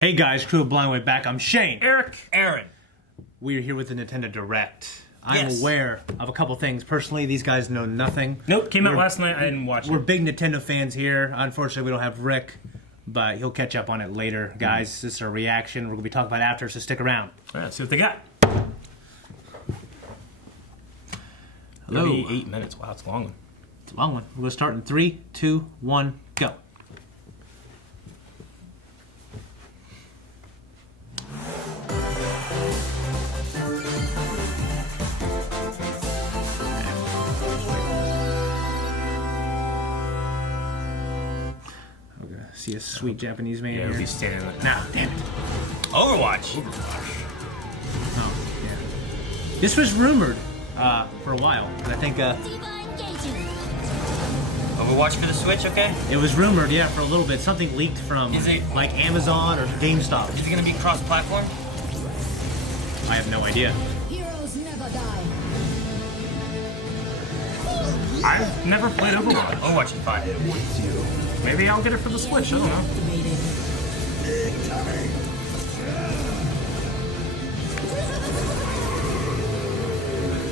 Hey guys, crew of Blind Way back. I'm Shane. Eric. Aaron. We're here with the Nintendo Direct. I'm Yes. aware of a couple things. Personally, these guys know nothing. Nope, came out last night. I didn't watch We're it. big Nintendo fans here. Unfortunately, we don't have Rick, but he'll catch up on it later. Guys, this is our reaction. We're going to be talking about it after, so stick around. All right, see what they got. Hello. 38 minutes. Wow, it's a long one. It's a long one. We're going to start in 3, 2, 1, go. See a sweet Japanese man Yeah, here. he's standing there. Nah, damn it. Overwatch. Oh, yeah. This was rumored for a while, but I think Overwatch for the Switch, okay? it was rumored, yeah, for a little bit. Something leaked from Is it- like Amazon or GameStop. Is it gonna be cross-platform? I have no idea. Heroes never die. I've never played Overwatch. Overwatch is fun. Maybe I'll get it for the Switch. I don't know.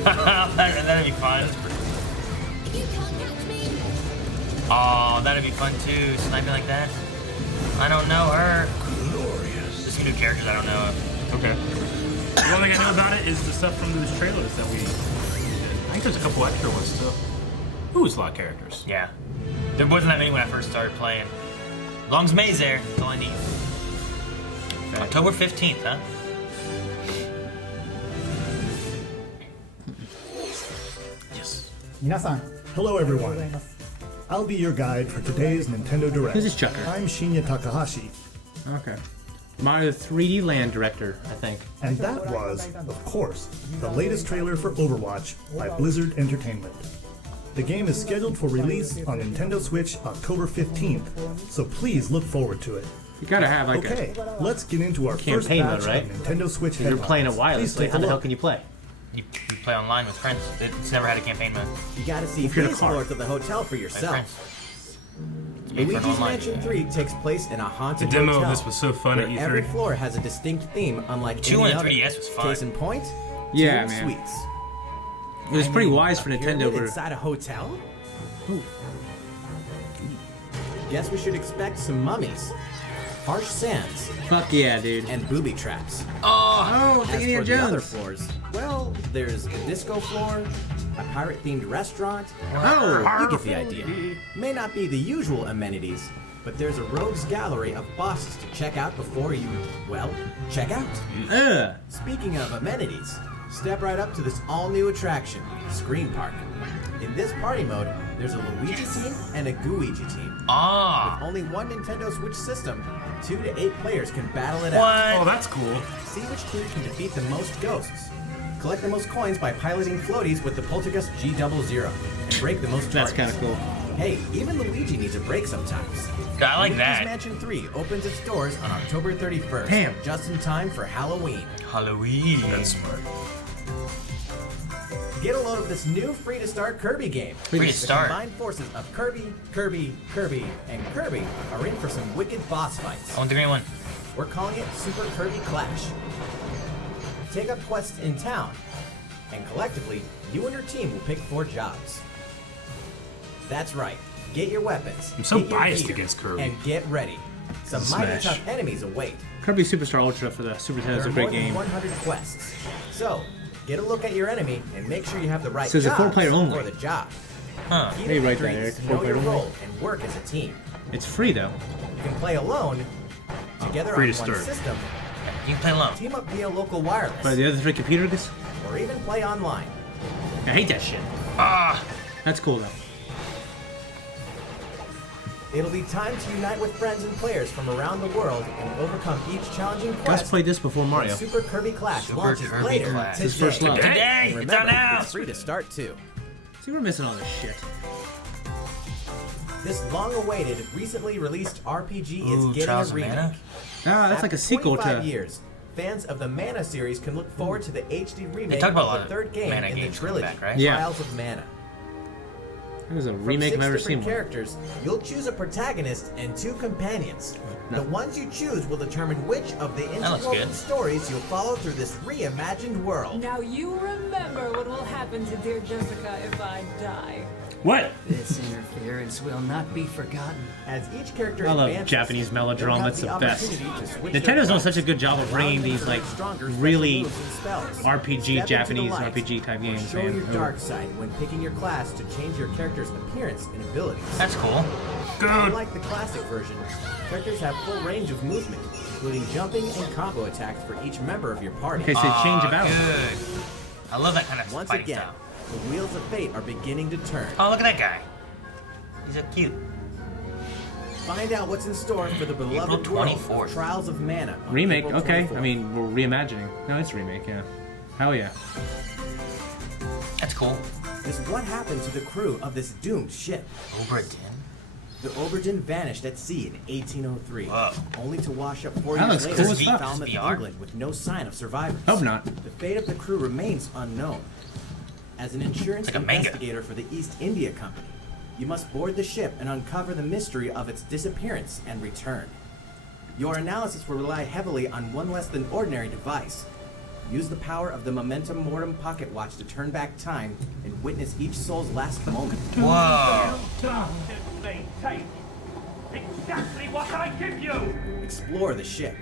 That'd be fun. You can't catch me. Oh, that'd be fun too. Sniping like that. I don't know her. Glorious. There's some new characters I don't know. Okay. The only thing I know about it is the stuff from those trailers that we did. I think there's a couple extra ones too. Ooh, it's a lot of characters. Yeah. There wasn't that many when I first started playing. As long as May's there, that's all I need. October 15th, huh? Yes. 皆さん Hello everyone. I'll be your guide for today's Nintendo Direct. Who's this Chucker? I'm Shinya Takahashi, Okay. Mario 3D Land Director, I think. and that was, of course, the latest trailer for Overwatch by Blizzard Entertainment. The game is scheduled for release on Nintendo Switch October 15th, so please look forward to it. You gotta have like Okay, let's get into our first Campaign batch mode, right? of Nintendo Switch a. You're headlines. playing it Please wirelessly. take How a the hell look. can you play? You play online with friends. It's never had a campaign mode. You gotta see If you're in a these car. floors of the hotel for My yourself. friends. Pay for it Luigi's online. Mansion 3 takes place in a haunted The demo of hotel, this was so fun at where every E3. floor has a distinct theme, unlike Two any on other. 3DS was fun. Case in point, Yeah, Toon man. Suites. It was I pretty mean, wise for a Nintendo. pyramid inside a hotel? Guess we should expect some mummies, harsh sands, Fuck yeah, dude. and booby traps. Oh, As for the other floors, well, there's a disco floor, a pirate-themed restaurant. Oh! You get the idea. May not be the usual amenities, but there's a rogues gallery of bosses to check out before you, well, check out. Ugh. Speaking of amenities, step right up to this all-new attraction, Screen Park. In this party mode, there's a Luigi team and a Gooigi team. Ah. Only one Nintendo Switch system, 2 to 8 players can battle it out. Oh, What? that's cool. See which team can defeat the most ghosts. Collect the most coins by piloting floaties with the Poltergust G00 and break the most That's targets. kind of cool. Hey, even Luigi needs a break sometimes. I like Luigi's that. Mansion 3 opens its doors on October 31st. Damn. Just in time for Halloween. Halloween. That's smart. Get a load of this new free-to-start Kirby game. Free to The start. combined forces of Kirby, and Kirby are in for some wicked boss fights. I want the green one. We're calling it Super Kirby Clash. Take up quests in town, and collectively, you and your team will pick 4 jobs. That's right. Get your weapons. I'm so get your biased gear, against Kirby. And get ready. Some mighty Smash. tough enemies await. Kirby Superstar Ultra for the Super Nintendo is There a are great more than game. 100 quests. So, get a look at your enemy and make sure you have the right So it's a jobs 4-player only. for the job. Huh. Key to Maybe write that, victory Eric, is it's know 4-player your only. role and work as a team. It's free though. You can play alone, together free on to one start. system, You can play alone. team up via local wireless, But the other 3 computers, or even play online. I hate that shit. Ah. That's cool though. It'll be time to unite with friends and players from around the world and overcome each challenging Gus quest. played this before Mario. Super Kirby Clash Super launches Kirby later Clash. today. His first love. Today. And It's remember, out now. it's free to start too. See, we're missing all this shit. This long-awaited, recently released RPG Ooh, is getting Trials a of remake. Mana? Ah, that's like a sequel 25 to. years, fans of the Mana series can look forward to the HD remake talked about a lot of the of third game Mana in the games coming trilogy, back, right? Yeah. Trials of Mana. It was a From remake 6 I've never different seen. characters, you'll choose a protagonist and 2 companions. The ones you choose will determine which of the looks interwoven good. stories you'll follow through this reimagined world. Now you remember what will happen to dear Jessica if I die. What? This interference will not be forgotten. As each character I love advances, Japanese melodrama, you'll it's have the best. opportunity to switch Nintendo's their done such a classes, good job of allowing bringing them these to like learn stronger special really moves and spells. RPG, Step into the Japanese light RPG type or games, show man. your dark side when picking your class to change your character's appearance and abilities. That's cool. Good. Unlike the classic version, characters have full range of movement, including jumping and combo attacks for each member of your party. Okay, so change Aw, of battle. good. I love that kind of Once fighting again, style. the wheels of fate are beginning to turn. Oh, look at that guy. He's so cute. Find out what's in store for the beloved April world 24th. of Trials of Mana. on Remake, April okay. 24th. I mean, we're reimagining. No, it's remake, yeah. Hell yeah. That's cool. is what happened to the crew of this doomed ship. Obra Dinn? The Oberdin vanished at sea in 1803, Whoa. only to wash up 4 That years looks later cool as in fuck. Falmouth, VR? England, with no sign of survivors. Hope not. The fate of the crew remains unknown. As an insurance Like a manga. investigator for the East India Company, you must board the ship and uncover the mystery of its disappearance and return. Your analysis will rely heavily on one less than ordinary device. Use the power of the Momentum Mortem pocket watch to turn back time and witness each soul's last moment. Whoa. Exactly what I give you! Explore the ship.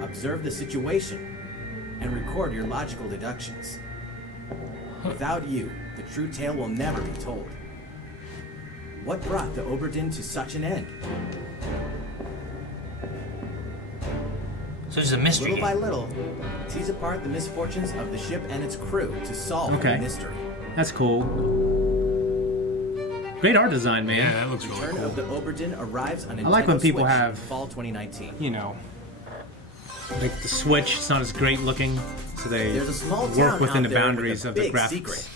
Observe the situation and record your logical deductions. Without you, the true tale will never be told. What brought the Oberdin to such an end? So it's a mystery Little by game. little, tease apart the misfortunes of the ship and its crew to solve Okay. the mystery. That's cool. Great art design, man. Yeah, that looks really Return cool. of the Oberdin arrives on Nintendo I like when people Switch have- in fall 2019. You know, like the Switch, it's not as great looking, so they There's a small work town within out the there boundaries with a of the big graphics. secret.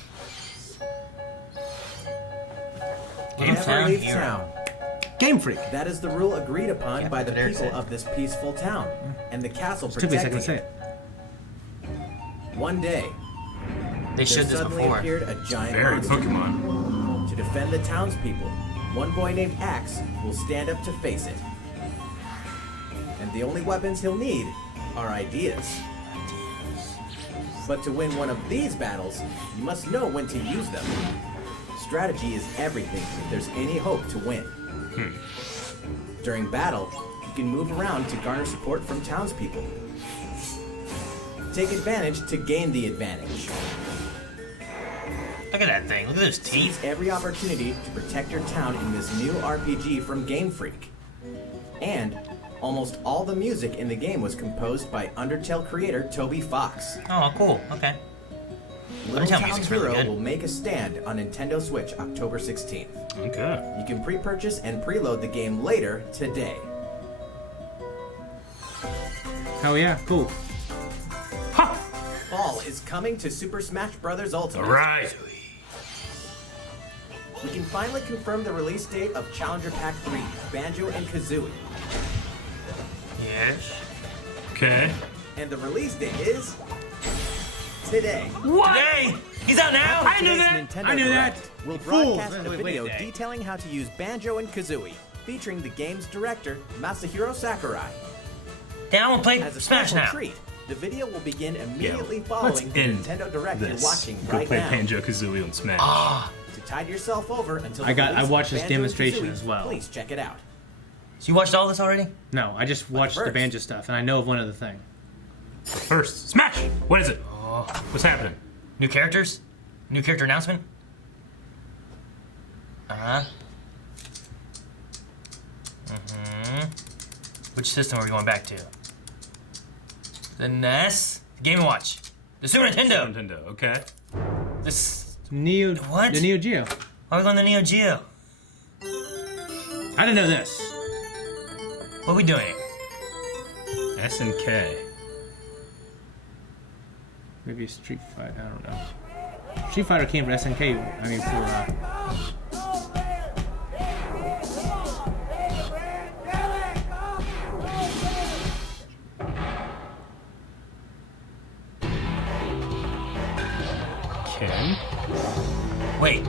Game Never Town leave Hero. town. Game Freak. That is the rule agreed upon Yeah, by the there's people it. of this peaceful town and the castle Took me a second protecting to say it. it. One day, They there showed this suddenly before. appeared a giant Very monster. Pokemon. To defend the townspeople, one boy named Axe will stand up to face it. And the only weapons he'll need are ideas. But to win one of these battles, you must know when to use them. Strategy is everything if there's any hope to win. During battle, you can move around to garner support from townspeople. Take advantage to gain the advantage. Look at that thing. Look at those Seize teeth. every opportunity to protect your town in this new RPG from Game Freak. And almost all the music in the game was composed by Undertale creator Toby Fox. Oh, cool. Okay. Little Undertale Town music's really Hero good. will make a stand on Nintendo Switch October 16th. Okay. You can pre-purchase and preload the game later today. Hell yeah, cool. Fall is coming to Super Smash Bros. Ultimate. All right. We can finally confirm the release date of Challenger Pack 3, Banjo and Kazooie. Yes. Okay. And the release date is today. Today! He's out now! After today's Nintendo I knew that. Direct, We'll Fools. broadcast a Wait, video day. detailing how to use Banjo and Kazooie, featuring the game's director, Masahiro Sakurai. Damn, I'm gonna play As a Smash special now. treat, the video will begin immediately following the end Nintendo Direct you're This. watching Go right play now. Banjo-Kazooie on Smash. Ah, To tide yourself over until I the release of watched this Banjo and demonstration Kazooie, as well. Please check it out. so you watched all this already? No, I just watched the first. Banjo stuff, and I know of one other thing. But first, Smash! What is it? What's happening? New characters? New character announcement? Uh-huh. Mm-hmm. Which system are we going back to? The NES? The Game & Watch? The Super Nintendo? Nintendo, okay. This... Neo. What? The Neo Geo. Why are we going to Neo Geo? I didn't know this. What are we doing? S and K. Maybe Street Fighter. I don't know. Street Fighter came for SNK. I mean, for. Ken? Wait.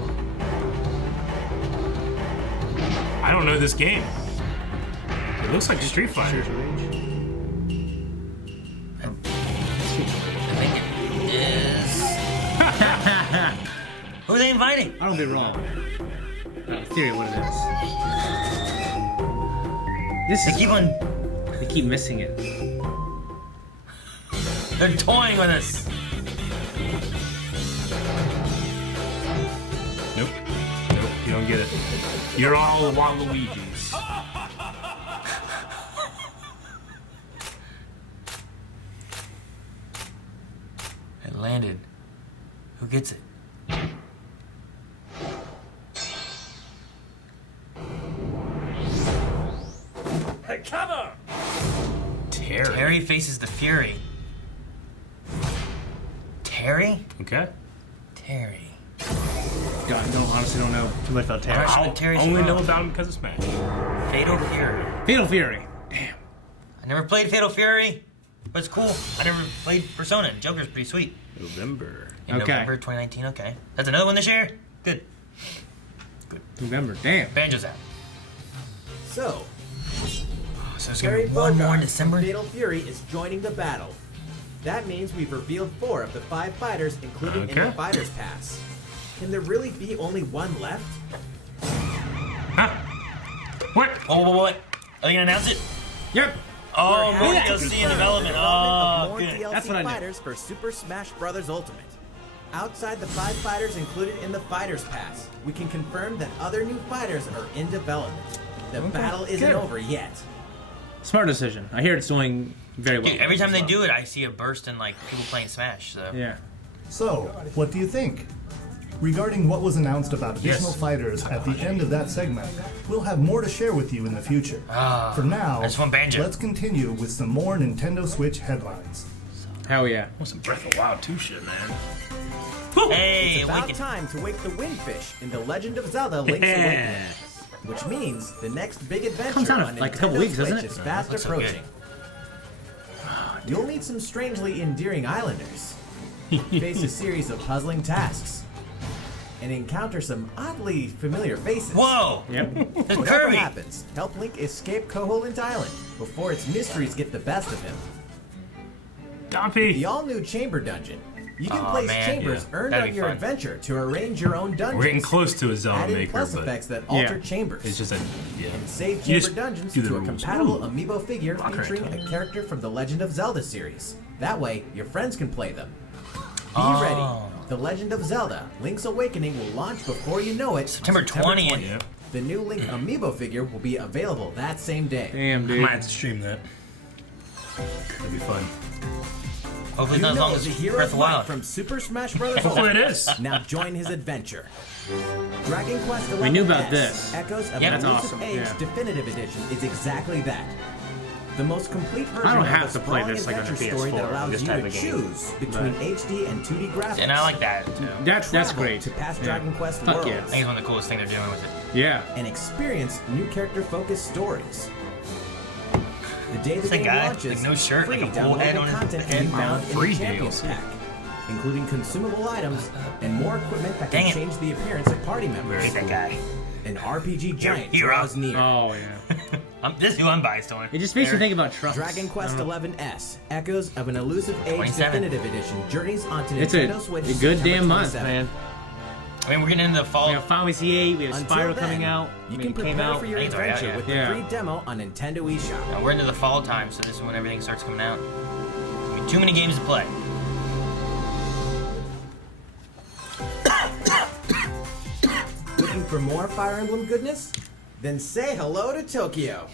of this game. It looks like Street Fighter. I think it is. Who are they inviting? I don't be wrong. Theory of what it is. This They is. keep on. They keep missing it. They're toying with us. Nope. Nope, you don't get it. You're all Waluigi's. It landed. Who gets it? Hey, cover! Terry. Terry faces the Fury. Terry? Okay. Terry. God, honestly don't know too much about Terry. Alright. I'll Terry's only from? know about him because of Smash. Fatal Fury. Fatal Fury. Damn. I never played Fatal Fury, but it's cool. I never played Persona. Joker's pretty sweet. November. In Okay. November 2019, okay. That's another one this year? Good. November. Damn. Banjo's out. So, So it's Terry gonna be one more in Bogard December? from Fatal Fury is joining the battle. That means we've revealed 4 of the 5 fighters included in the Okay. Fighters Pass. Can there really be only one left? Huh? What? What? Are they gonna announce it? Yep. Oh, We're more happy to DLC in confirm development. the Oh, of more good. DLC That's what I knew. fighters for Super Smash Bros. Ultimate. Outside the 5 fighters included in the Fighters Pass, we can confirm that other new fighters are in development. The battle isn't Good. over yet. Smart decision. I hear it's doing very well. Dude, every time they do it, I see a burst in like people playing Smash. So Yeah. So, what do you think? Regarding what was announced about additional Yes. fighters at the end of that segment, we'll have more to share with you in the future. For now, I just want Banjo. let's continue with some more Nintendo Switch headlines. Hell yeah. I want some Breath of the Wild 2 shit, man. hey, It's about Awaken. time to wake the Windfish in The Legend of Zelda Link's Awakening. Which means the next big adventure Comes out in on like a Nintendo couple weeks, Switch doesn't it? is fast Looks so approaching. You'll meet some strangely endearing islanders, face a series of puzzling tasks, and encounter some oddly familiar faces. Whoa! Yep. There's Whatever Kirby! happens, help Link escape Koholint Island before its mysteries get the best of him. The Dompy! all-new Chamber Dungeon. You can Aw, place man, chambers yeah. earned That'd on be your fun. adventure to arrange your own dungeons. We're getting close to a Zelda Add in Maker, plus but effects that alter Yeah. chambers. it's just a... Yeah. And save You Chamber just Dungeons do the to a rules. compatible Ooh. amiibo figure Rock featuring right. a character from the Legend of Zelda series. That way, your friends can play them. Be Oh. ready. The Legend of Zelda Link's Awakening will launch before you know it. September 20th. Yep. The new Link amiibo figure will be available that same day. Damn, I dude. might have to stream that. That'd be fun. Hopefully You it's not as long know as the Breath hero's of the might Wild. from Super Smash Bros. Hopefully it Ultimate. is. Now join his adventure. Dragon Quest XI We knew about this. Echoes of Yeah, an that's Elusive awesome, Age yeah. Definitive Edition is exactly that. The most complete version I don't of have a to play sprawling this, like, on a adventure story that PS4, allows this you type to of game. choose between But- HD and 2D graphics. And I like that too. That's Travel great. to past Yeah. Dragon Quest Fuck worlds yeah. I think it's one of the coolest things they're doing with it. Yeah. and experience new character-focused stories. The day the It's that game guy, launches, like, no shirt, free like a bull head downloadable on his content head. can be found in Free the Champions DLC. Pack, including consumable items and more equipment that Dang can it. change the appearance of party members. Hate that guy. An RPG giant hero. draws near. Oh yeah. This is who I'm biased on. It just makes me think about trust. Dragon Quest XI Echoes of an Elusive Age 27. Definitive Edition journeys onto It's Nintendo Switch. a good September damn month, 27. man. I mean, we're getting into the fall. We have Final Fantasy 8. We have Until Spyro then, coming out. You I mean, can it came prepare out. for your I think it's already out, adventure yeah. with Yeah. the free demo on Nintendo eShop. Now, we're into the fall time, so this is when everything starts coming out. I mean, too many games to play. Looking for more Fire Emblem goodness? Then say hello to Tokyo.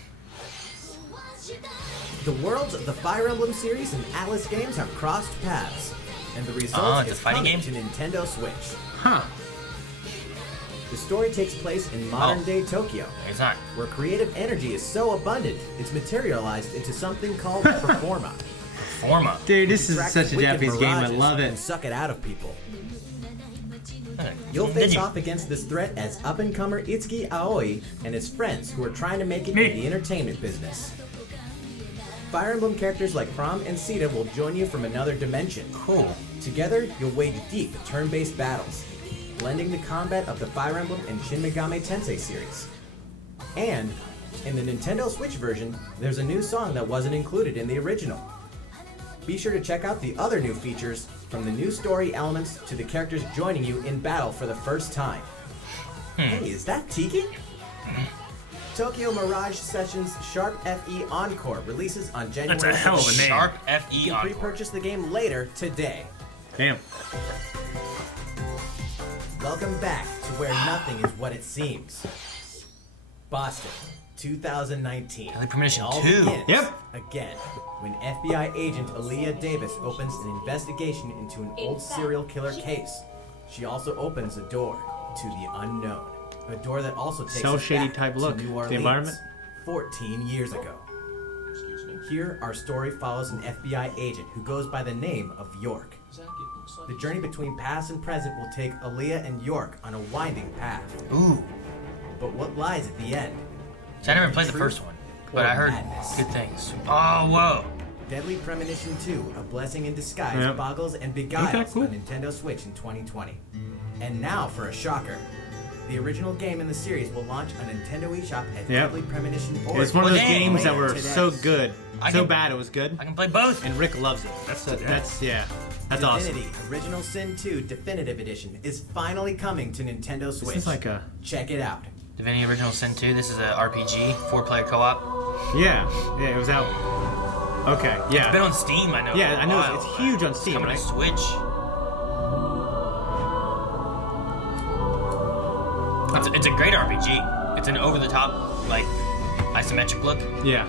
The worlds of the Fire Emblem series and Atlas games have crossed paths, and the result it's a is fighting coming game? to Nintendo Switch. Huh. The story takes place in modern-day Tokyo, It's not. where creative energy is so abundant it's materialized into something called Performa. Forma. Dude, this is Attracts such a wicked Japanese game. I mirages love And it. suck it out of people. You'll face Did you? off against this threat as up-and-comer Itsuki Aoi and his friends who are trying to make it Me. in the entertainment business. Fire Emblem characters like Prom and Sita will join you from another dimension. Cool. Together, you'll wage deep, turn-based battles, blending the combat of the Fire Emblem and Shin Megami Tensei series. And in the Nintendo Switch version, there's a new song that wasn't included in the original. Be sure to check out the other new features, from the new story elements to the characters joining you in battle for the first time. Hey, is that Tiki? Tokyo Mirage Sessions Sharp FE Encore releases on January 6th. That's a hell of a name. Sharp FE You can Encore. pre-purchase the game later today. Damn. Welcome back to where nothing is what it seems. Boston, 2019. Daily Premonition It all 2. begins Yep. again when FBI agent Aaliyah Davis opens an investigation into an old serial killer case. She also opens a door to the unknown. A door that also takes So us shady back type to look. New The Orleans, environment? 14 years ago. Here, our story follows an FBI agent who goes by the name of York. The journey between past and present will take Aaliyah and York on a winding path. Ooh. But what lies at the end? So I never played the first one, but I heard Madness. good things. Oh, whoa. Deadly Premonition 2, A Blessing in Disguise, Yep. boggles and beguiles Okay, cool. on Nintendo Switch in 2020. And now for a shocker. The original game in the series will launch on Nintendo eShop at Yep. Deadly Premonition It's Origins. one of those Well, dang. games that were Later so today. good, I so can- bad it was good, I can play both. and Rick loves it. That's yeah, that's awesome. Divinity Original Sin 2 Definitive Edition is finally coming to Nintendo Switch. This is like a Check it out. Divinity Original Sin 2. This is a RPG, 4-player co-op. yeah, it was out. Okay, It's been yeah, on Steam, I know. yeah, for a I know while, it's but huge on it's Steam, coming right? to Switch. It's a great RPG. It's an over-the-top, like, isometric look. Yeah,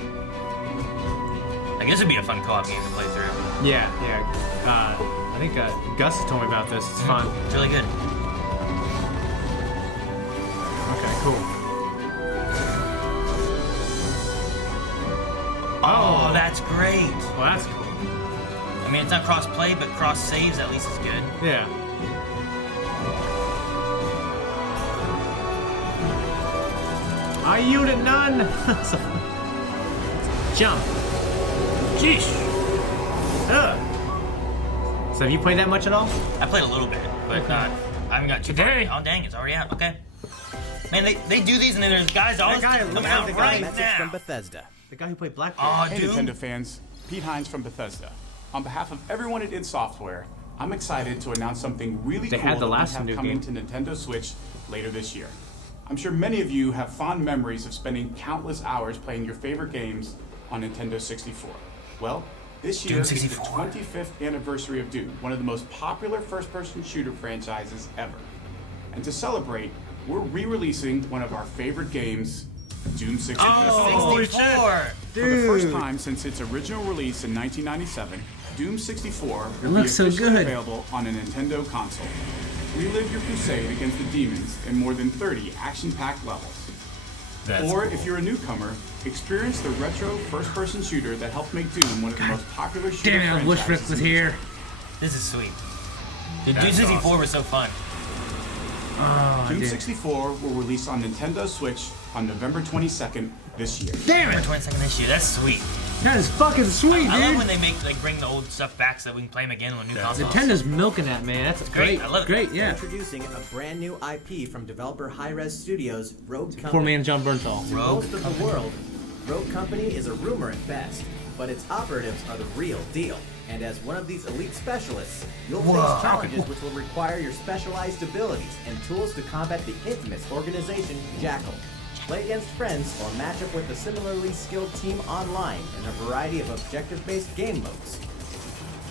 I guess it'd be a fun co-op game to play through. yeah. I think Gus told me about this. It's fun. It's really good. Okay, cool. Oh, that's great. Well, that's cool. I mean, it's not cross-play, but cross-saves at least is good. Yeah. I yielded none. So- Jump. Jeez. Ugh. So have you played that much at all? I played a little bit, but not. I haven't got too far. Today. Oh, dang, it's already out. Okay. Man, they do these, and then there's guys always guy coming looks out like the right Message from now. Bethesda. The guy who played Blackbeard. Oh, Hey dude. Nintendo fans, Pete Hines from Bethesda. On behalf of everyone at id Software, I'm excited to announce something really They cool had the that we last have new coming game. to Nintendo Switch later this year. I'm sure many of you have fond memories of spending countless hours playing your favorite games on Nintendo 64. Well, this year Doom is the 64. 25th anniversary of Doom, one of the most popular first-person shooter franchises ever. And to celebrate, we're re-releasing one of our favorite games, Doom 64. Holy 64. For the first time since its original release in 1997, Doom 64 will be looks so officially good. available on a Nintendo console. Relive your crusade against the demons in more than 30 action-packed levels. Or if you're a newcomer, experience the retro first-person shooter that helped make Doom one of the most popular shooter Damn, I wish franchises Rick was in here. This is sweet. Dude, Doom That's 64 awesome. was so fun. Oh, Doom dude. 64 will release on Nintendo Switch on November 22nd this year. Damn it! 22nd issue. That's sweet. That is fucking sweet, I love dude. when they bring the old stuff back so that we can play them again on new consoles. Nintendo's milking that, man. That's great. great. I love it. Great, yeah. Introducing a brand new IP from developer Hi-Res Studios, Rogue Company. Poor man John Bernthal. To most of the world, Rogue Company is a rumor at best, but its operatives are the real deal. And as one of these elite specialists, you'll face challenges which will require your specialized abilities and tools to combat the infamous organization Jackal. Play against friends or match up with a similarly skilled team online in a variety of objective-based game modes.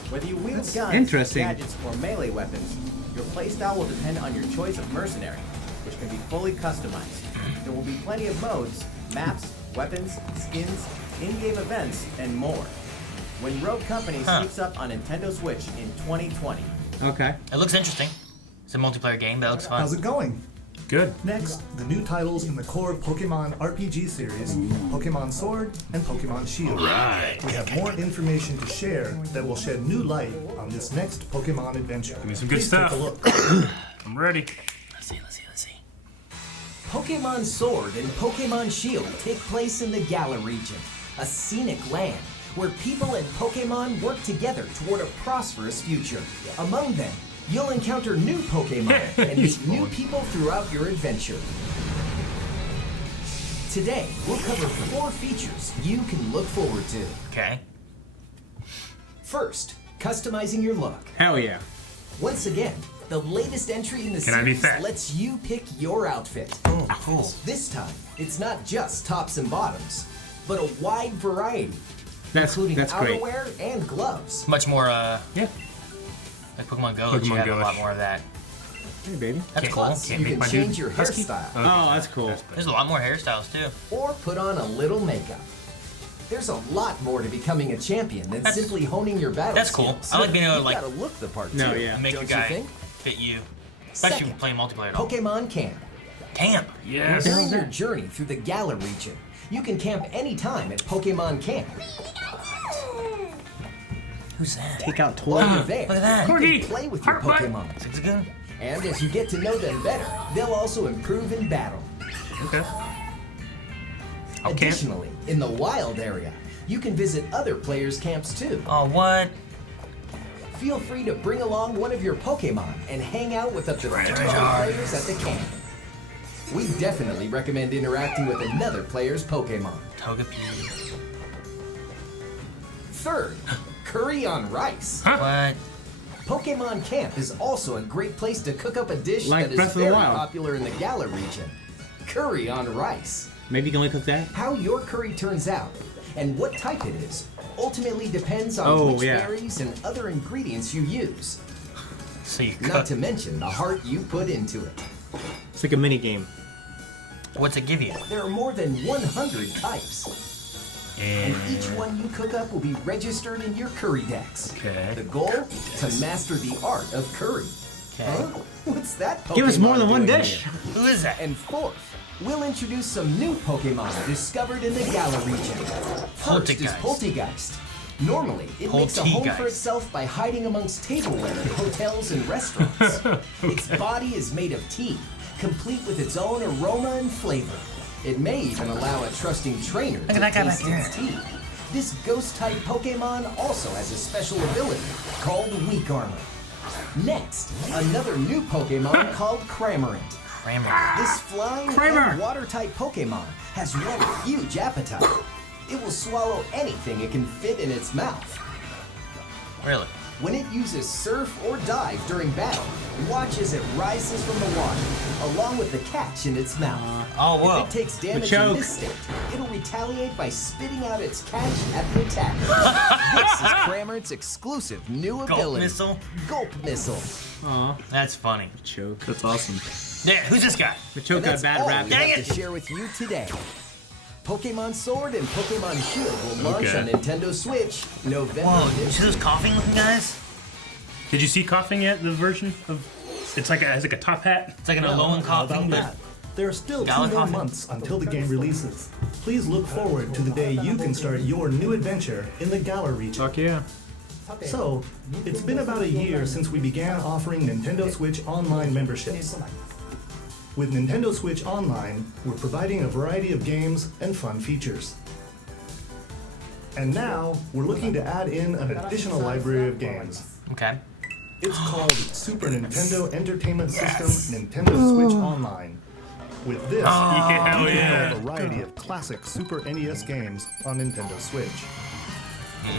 Whether you wield guns, interesting. gadgets, or melee weapons, your playstyle will depend on your choice of mercenary, which can be fully customized. There will be plenty of modes, maps, weapons, skins, in-game events, and more. When Rogue Company sneaks up on Nintendo Switch in 2020. Okay. It looks interesting. It's a multiplayer game that looks fun. How's it going? Good. Next, the new titles in the core Pokemon RPG series, Pokemon Sword and Pokemon Shield. Right. We have more information to share that will shed new light on this next Pokemon adventure. Give me some good Please stuff. Take a look. I'm ready. Let's see. Pokemon Sword and Pokemon Shield take place in the Galar region, a scenic land where people and Pokemon work together toward a prosperous future. Among them, you'll encounter new Pokemon and meet new people throughout your adventure. Today, we'll cover 4 features you can look forward to. Okay. First, customizing your look. Hell yeah. Once again, the latest entry in the Can I be series fat? lets you pick your outfit. Oh, cool. This time, it's not just tops and bottoms, but a wide variety, including That's great. outerwear and gloves. Much more, Yeah. like Pokemon Go, that you Pokemon have a lot Go-ish. more of that. Hey, baby. That's cool. Plus, Can't you make can my change dude your husky? hairstyle Oh, that's cool. There's a lot more hairstyles, too. or put on a little makeup. There's a lot more to becoming a champion than That's- simply honing your battle that's cool. skills. I like being able to, You like- gotta look the part No, too, yeah. Make don't your you guy think? fit you. Especially Second, playing multiplayer at all. Pokemon Camp. Camp. Yes. During your journey through the Galar region, you can camp anytime at Pokemon Camp. Who's that? Take out While toy. you're there, Look at that. you Corgi. can play with your Heartbutt. Pokemon. Is it good? And as you get to know them better, they'll also improve in battle. Okay. Okay. Additionally, in the wild area, you can visit other players' camps too. Oh, what? Feel free to bring along one of your Pokemon and hang out with up to 3 other players at the camp. We definitely recommend interacting with another player's Pokemon. Togepi. Third, curry on rice. What? Pokemon Camp is also a great place to cook up a dish Like that is Breath of the very Wild. popular in the Galar region. Curry on rice. Maybe you can only cook that? How your curry turns out and what type it is ultimately depends on Oh, which yeah. berries and other ingredients you use. So you Not cook. to mention the heart you put into it. It's like a mini game. What's it give you? There are more than 100 types, and each one you cook up will be registered in your curry decks. Okay. The goal? To master the art of curry. Okay. Huh? What's that Pokemon Give us more than one doing dish. here? Who is that? And fourth, we'll introduce some new Pokemon discovered in the Galar region. First is Poltergeist. Poltergeist. Normally, it makes a home for Poltergeist. itself by hiding amongst tableware in hotels and restaurants. Its body is made of tea, complete with its own aroma and flavor. It may even allow a trusting trainer to at that guy taste back its tea. This ghost-type Pokemon also has a special ability called Weak Armor. Next, another new Pokemon called Cramorant. Kramer. This flying Kramer. and water-type Pokemon has one huge appetite. It will swallow anything it can fit in its mouth. Really? When it uses Surf or Dive during battle, watch as it rises from the water, along with the catch in its mouth. Oh, whoa. If it takes damage in choke. this state, it'll retaliate by spitting out its catch at the attacker. This is Cramorant's exclusive new Gulp ability. missile? Gulp Missile. Aw, That's funny. choke. That's awesome. Yeah, who's this guy? The choke And got that's bad all rap. we Dang have it. to share with you today. Pokemon Sword and Pokemon Shield will launch Okay. on Nintendo Switch November Whoa, you 5th. see those coughing looking guys? Did you see Coughing yet? The version of it's like has like a top hat. It's like an Well, alone how coughing, about but that? There are still 2 Gala more coffee. months until the game releases. Please look forward to the day you can start your new adventure in the Galar region. Fuck yeah. So, it's been about a year since we began offering Nintendo Switch Online memberships. With Nintendo Switch Online, we're providing a variety of games and fun features. And now, we're looking to add in an additional library of games. okay. It's called Super Nintendo Entertainment System Nintendo Switch Online. With this, you Hell can yeah. have a variety of classic Super NES games on Nintendo Switch.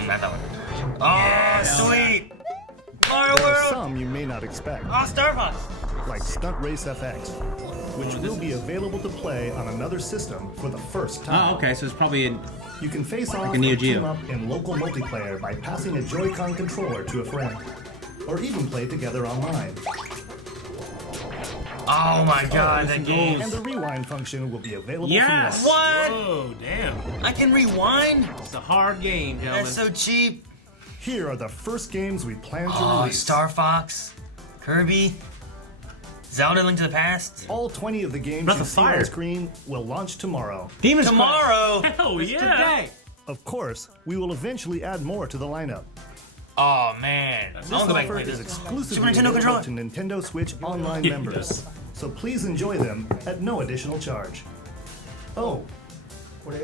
Not that one. Oh, sweet! Mario There are World! some you may not expect, Oh, Star Fox! like Stunt Race FX, which will be available to play on another system for the first time. Oh, okay, so it's probably in. You can face off a Neo and team Geo. up in local multiplayer by passing a Joy-Con controller to a friend, or even play together online. Oh my god, that And game. the rewind function will be available Yes! from launch. What? Oh damn. I can rewind? It's a hard game, gentlemen. That's so cheap. Here are the first games we plan to Oh, release. Star Fox, Kirby, Zelda Link to the Past. All 20 of the games Breath you of see on Fire. screen will launch tomorrow. Demon's Tomorrow! Hell yeah. Today. Of course, we will eventually add more to the lineup. Oh man. I This want to go back and offer play is this. exclusively Super Nintendo available controller. to Nintendo Switch Online members, so please enjoy them at no additional charge. Oh,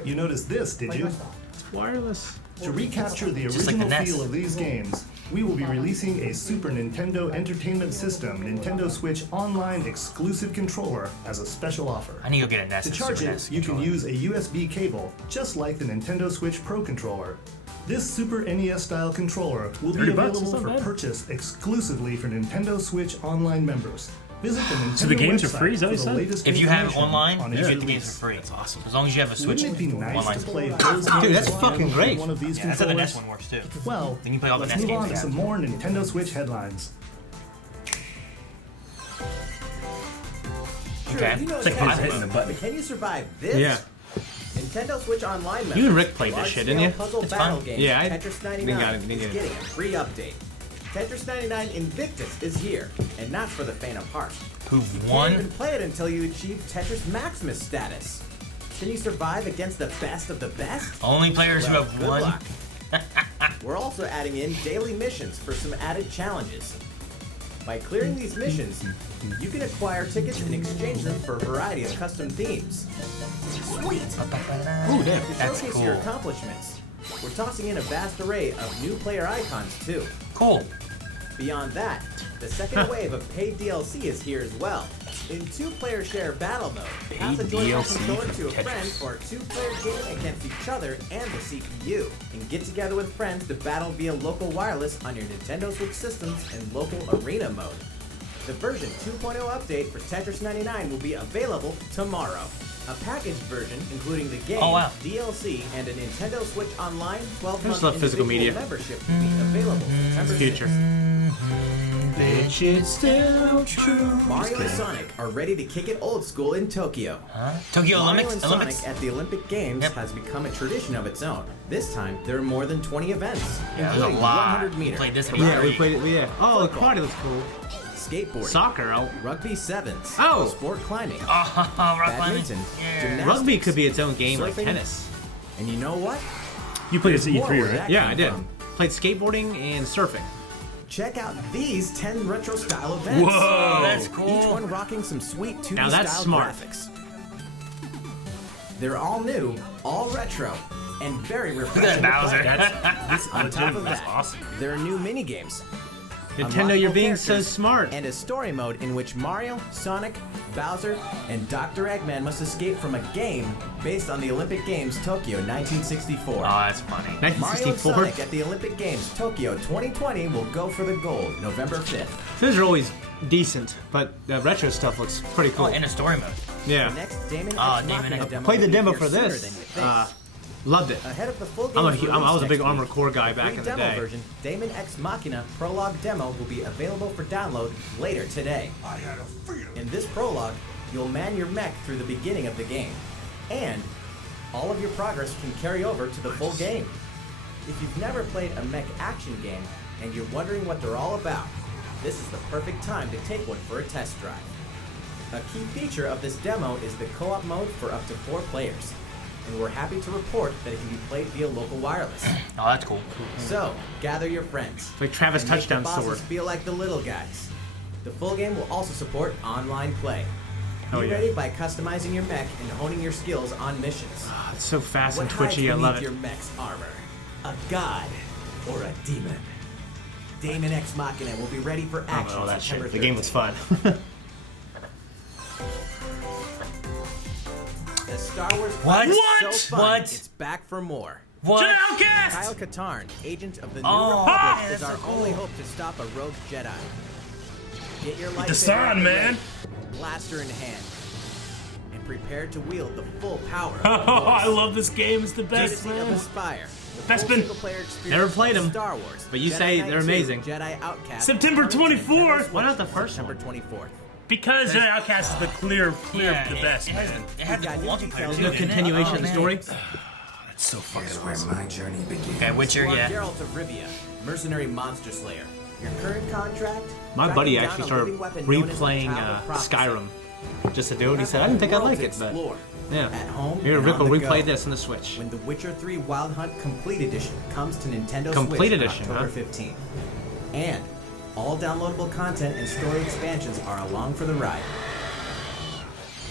you noticed this, did you? It's wireless. To recapture the Just like the original NES. feel of these games, we will be releasing a Super Nintendo Entertainment System Nintendo Switch Online exclusive controller as a special offer. I need to go get a NES. To charge it, you can use a USB cable, just like the Nintendo Switch Pro controller. This Super NES style controller will be available for purchase exclusively for Nintendo Switch Online members. Visit the Nintendo So the games are website free, is that what for the you said? latest If you have information online, on you its get the release. games for free. That's awesome. As long as you have a Switch Wouldn't it be nice online. to play those Dude, games that's live fucking with great. one of these Yeah, that's how the controllers? NES one works too. Well, Then you play all the let's NES move on to games. some more Nintendo Switch headlines. Okay. You know It's like Tetris, hitting the button. but can you survive this? Yeah. Nintendo Switch Online members. You and Rick played this shit, didn't you? Puzzle It's battle fun. game Yeah, I Tetris 99 didn't get it. is getting a free update. Tetris 99 Invictus is here, and not for the faint of heart. Who've You can't won? even play it until you achieve Tetris Maximus status. Can you survive against the best of the best? Only players who Well, have good won. luck. We're also adding in daily missions for some added challenges. By clearing these missions, you can acquire tickets and exchange them for a variety of custom themes. Sweet! Ooh, damn. To That's showcase your cool. accomplishments, we're tossing in a vast array of new player icons too. Cool. Beyond that, the second wave of paid DLC is here as well. In two-player share battle mode, pass a joystick DLC controller for to a Tetris. friend or a two-player game against each other and the CPU, and get together with friends to battle via local wireless on your Nintendo Switch systems in local arena mode. The version 2.0 update for Tetris 99 will be available tomorrow. A packaged version, including the game, Oh, wow. DLC, and a Nintendo Switch Online 12-month just love physical individual media. membership will be available September Future. 6th. Bitch, it's still true. Mario and Sonic are ready to kick it old school in Tokyo. Huh? Tokyo Mario Olympics? and Olympics? Sonic at the Olympic Games Yep. has become a tradition of its own. This time, there are more than 20 events, There's a including the lot. 100 We meter, played this Yeah, we played it. Yeah. Oh, the Football. karate looks cool. skateboarding, Soccer. Oh, rugby sevens, Oh. sport climbing, Oh, rock climbing. badminton, Yeah. gymnastics, rugby could be its own game, like surfing. tennis. And you know what? You played this at More E3, where right? that Yeah, came I did. from. Played skateboarding and surfing. Check out these 10 retro style events. Whoa, that's cool. Each one rocking some sweet 2D Now that's style smart. graphics. They're all new, all retro, and very Look refreshing at that to play. Bowser. On top of That's that, awesome. there are new minigames. Nintendo, you're unlockable being so characters, smart. And a story mode in which Mario, Sonic, Bowser, and Dr. Eggman must escape from a game based on the Olympic Games Tokyo 1964. Oh, that's funny. Mario and 1964. Sonic at the Olympic Games Tokyo 2020 will go for the gold November 5th. Those are always decent, but the retro stuff looks pretty cool. Oh, in a story mode. Yeah. The next Daemon Oh, X Daemon Machina X. demo Played the will be demo here for sooner this. than you think. Loved it. Ahead of the full I game's was a big release Armored next Core week, guy back in the demo day. version, Daemon X Machina Prologue Demo will be available for download later today. In this prologue, you'll man your mech through the beginning of the game, and all of your progress can carry over to the full game. If you've never played a mech action game and you're wondering what they're all about, this is the perfect time to take one for a test drive. A key feature of this demo is the co-op mode for up to 4 players, and we're happy to report that it can be played via local wireless. Oh, that's cool. So, gather your friends. Like Travis and make Touchdown the bosses Sword. feel like the little guys. The full game will also support online play. Oh, Be yeah. ready by customizing your mech and honing your skills on missions. It's so fast What and twitchy. I hides love beneath it. your mech's armor? A god or a demon? Daemon X Machina will be ready for action Oh, that September shit. The game 13th. was fun. The Star Wars What? is What? so fun, What? it's back for more. What? Kyle Katarn, agent of the New Oh, Republic, man, is that's our so cool. only hope to stop a rogue Jedi. Get your lightsaber the sun, out the man. way, blaster in hand, and prepare to wield the full power of Oh, the Force. I love this game. It's the best, Courtesy of man. Aspire, the Best full been- single-player experience Never played of 'em, Star Wars, but you Jedi say Knight they're 2, amazing. Jedi Outcast, September coming to 24th. Nintendo Why not Switch the first September one? 24th. Because Jedi Outcast is the clear Yeah, the best, it has, man. It has We've got the new multiplayer details too. on No it. didn't it? continuation Oh, of the man. story. It's so fucking awesome. Okay, Witcher, You are yeah. Geralt of Rivia, mercenary monster slayer. Your current contract? My Tracking buddy down actually a started living weapon known as the replaying Child of Prophecy. Skyrim just to do it. You He have said, a I didn't think I'd world like to it, but explore. yeah. At home Here, and Rick on will the replay go. this on the Switch. When The Witcher 3 Wild Hunt Complete Edition comes to Nintendo Complete Switch Edition, on October huh? 15th. And all downloadable content and story expansions are along for the ride.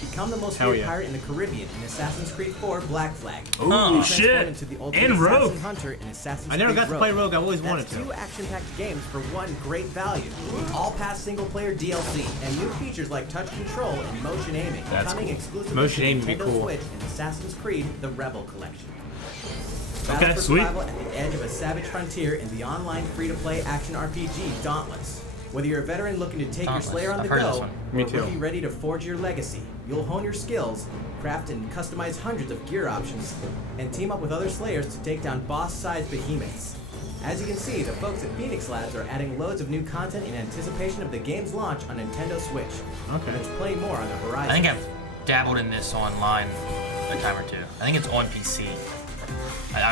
Become the most Hell feared yeah. pirate in the Caribbean in Assassin's Creed 4 Black Flag. Oh, Transform shit. into the ultimate And Rogue. assassin hunter in Assassin's I never Creed got to play Rogue. I always wanted That's to. 2 action-packed games for one great value. All past single-player DLC and new features like touch control and motion aiming. That's coming cool. exclusively Motion to aiming would be Nintendo cool. Switch and Assassin's Creed: The Rebel Collection. Okay, Battle for sweet. survival at the edge of a savage frontier in the online free-to-play action RPG Dauntless. Whether you're a veteran looking to take Dauntless. your slayer on I've the heard of this go, one. Me or a too. rookie ready to forge your legacy, you'll hone your skills, craft and customize hundreds of gear options, and team up with other slayers to take down boss-sized behemoths. As you can see, the folks at Phoenix Labs are adding loads of new content in anticipation of the game's launch on Nintendo Switch. Okay. There's plenty more on the horizon. I think I've dabbled in this online a time or two. I think it's on PC.